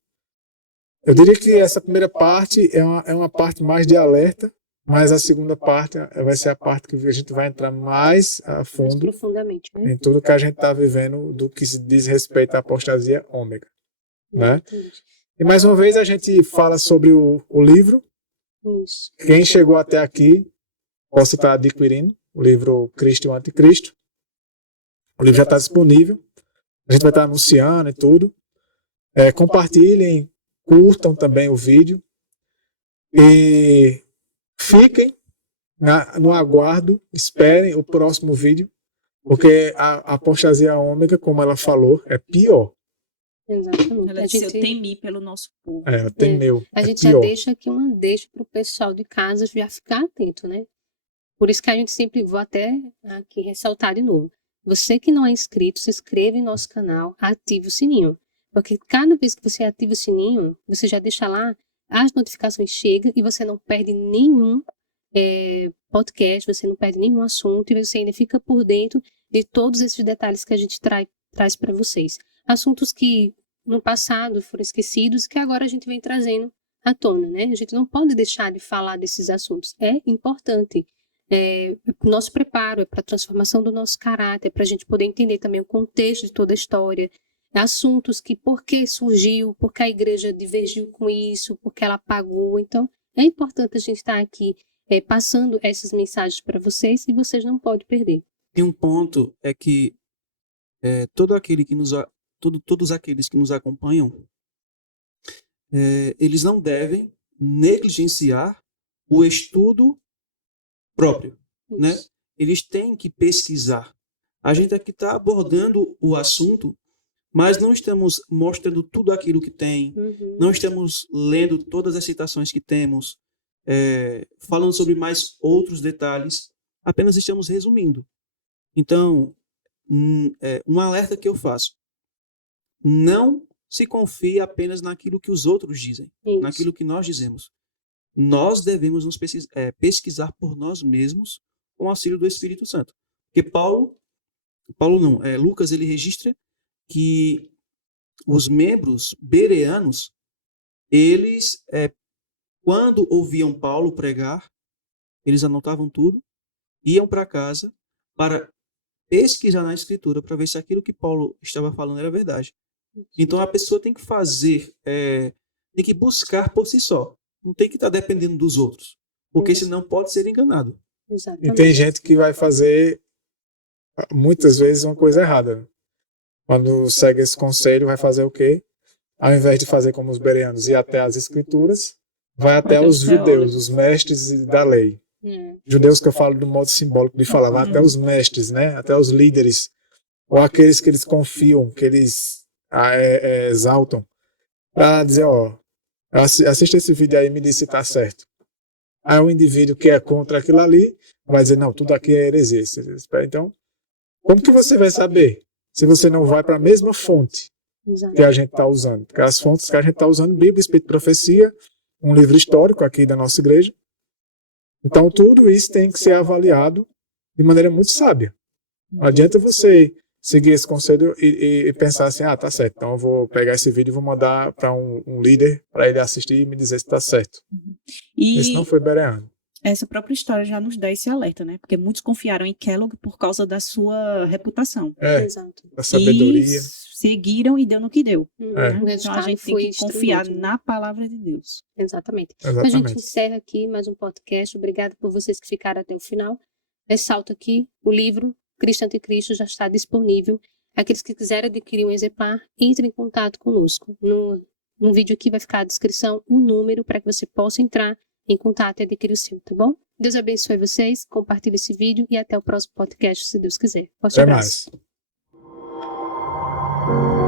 Eu diria que essa primeira parte é uma parte mais de alerta, mas a segunda parte vai ser a parte que a gente vai entrar mais a Mais fundo profundamente, né? em tudo que a gente está vivendo do que se diz respeito à apostasia ômega, né? Exatamente. E mais uma vez a gente fala sobre o livro. Isso. Quem chegou até aqui possa estar adquirindo o livro Cristo e o Anticristo. O livro já está disponível. A gente vai estar anunciando e tudo. Compartilhem, curtam também o vídeo. E fiquem no aguardo, esperem o próximo vídeo, porque a apostasia ômega, como ela falou, é pior. Exatamente. Ela A disse, eu gente, temi pelo nosso povo. Ela temeu. a É gente já pior. deixa aqui uma deixa para o pessoal de casa já ficar atento, né? Por isso que a gente sempre, vou até aqui ressaltar de novo. Você que não é inscrito, se inscreva em nosso canal, ative o sininho. Porque cada vez que você ativa o sininho, você já deixa lá, as notificações chegam e você não perde nenhum podcast, você não perde nenhum assunto e você ainda fica por dentro de todos esses detalhes que a gente traz para vocês. Assuntos que no passado foram esquecidos e que agora a gente vem trazendo à tona, né? A gente não pode deixar de falar desses assuntos. É importante. Nosso preparo é para a transformação do nosso caráter, para a gente poder entender também o contexto de toda a história, assuntos que por que surgiu, por que a igreja divergiu com isso, por que ela apagou. Então, é importante a gente estar aqui passando essas mensagens para vocês e vocês não podem perder. E um ponto é que todos aqueles que nos acompanham, eles não devem negligenciar o estudo próprio, né? Isso. Eles têm que pesquisar. A gente aqui está abordando o assunto, mas não estamos mostrando tudo aquilo que tem, não estamos lendo todas as citações que temos, falando sobre mais outros detalhes, apenas estamos resumindo. Então, um alerta que eu faço: não se confie apenas naquilo que os outros dizem, Isso. naquilo que nós dizemos. Nós devemos nos pesquisar por nós mesmos com o auxílio do Espírito Santo. Porque Lucas, ele registra que os membros bereanos, eles, quando ouviam Paulo pregar, eles anotavam tudo, iam para casa para pesquisar na Escritura para ver se aquilo que Paulo estava falando era verdade. Então a pessoa tem que tem que buscar por si só. Não tem que estar dependendo dos outros, porque senão pode ser enganado. Exatamente. E tem gente que vai fazer, muitas vezes, uma coisa errada, né? Quando segue esse conselho, vai fazer o quê? Ao invés de fazer como os bereanos, ir até as escrituras, vai até os judeus, os mestres da lei. Judeus que eu falo do modo simbólico de falar, vai até os mestres, né? Até os líderes, ou aqueles que eles confiam, que eles exaltam, para dizer, assista esse vídeo aí e me diz se está certo. Aí o indivíduo que é contra aquilo ali vai dizer, não, tudo aqui é heresia. Então, como que você vai saber se você não vai para a mesma fonte que a gente está usando? Porque as fontes que a gente está usando, Bíblia, Espírito e Profecia, um livro histórico aqui da nossa igreja. Então, tudo isso tem que ser avaliado de maneira muito sábia. Não adianta você seguir esse conselho e pensar assim, tá certo, então eu vou pegar esse vídeo e vou mandar para um líder para ele assistir e me dizer se está certo. Esse não foi bereano. Essa própria história já nos dá esse alerta, né? Porque muitos confiaram em Kellogg por causa da sua reputação. Exato. Da sabedoria. E seguiram e deu no que deu. Né? O Então a resultado gente tem foi que confiar extremamente, na palavra de Deus. Exatamente. A gente encerra aqui mais um podcast. Obrigada por vocês que ficaram até o final. Ressalto aqui, o livro Cristo Anticristo já está disponível. Aqueles que quiserem adquirir um exemplar, entre em contato conosco. No vídeo aqui vai ficar a descrição, o número para que você possa entrar em contato e adquirir o seu, tá bom? Deus abençoe vocês, compartilhe esse vídeo e até o próximo podcast, se Deus quiser. Forte abraço. Até mais.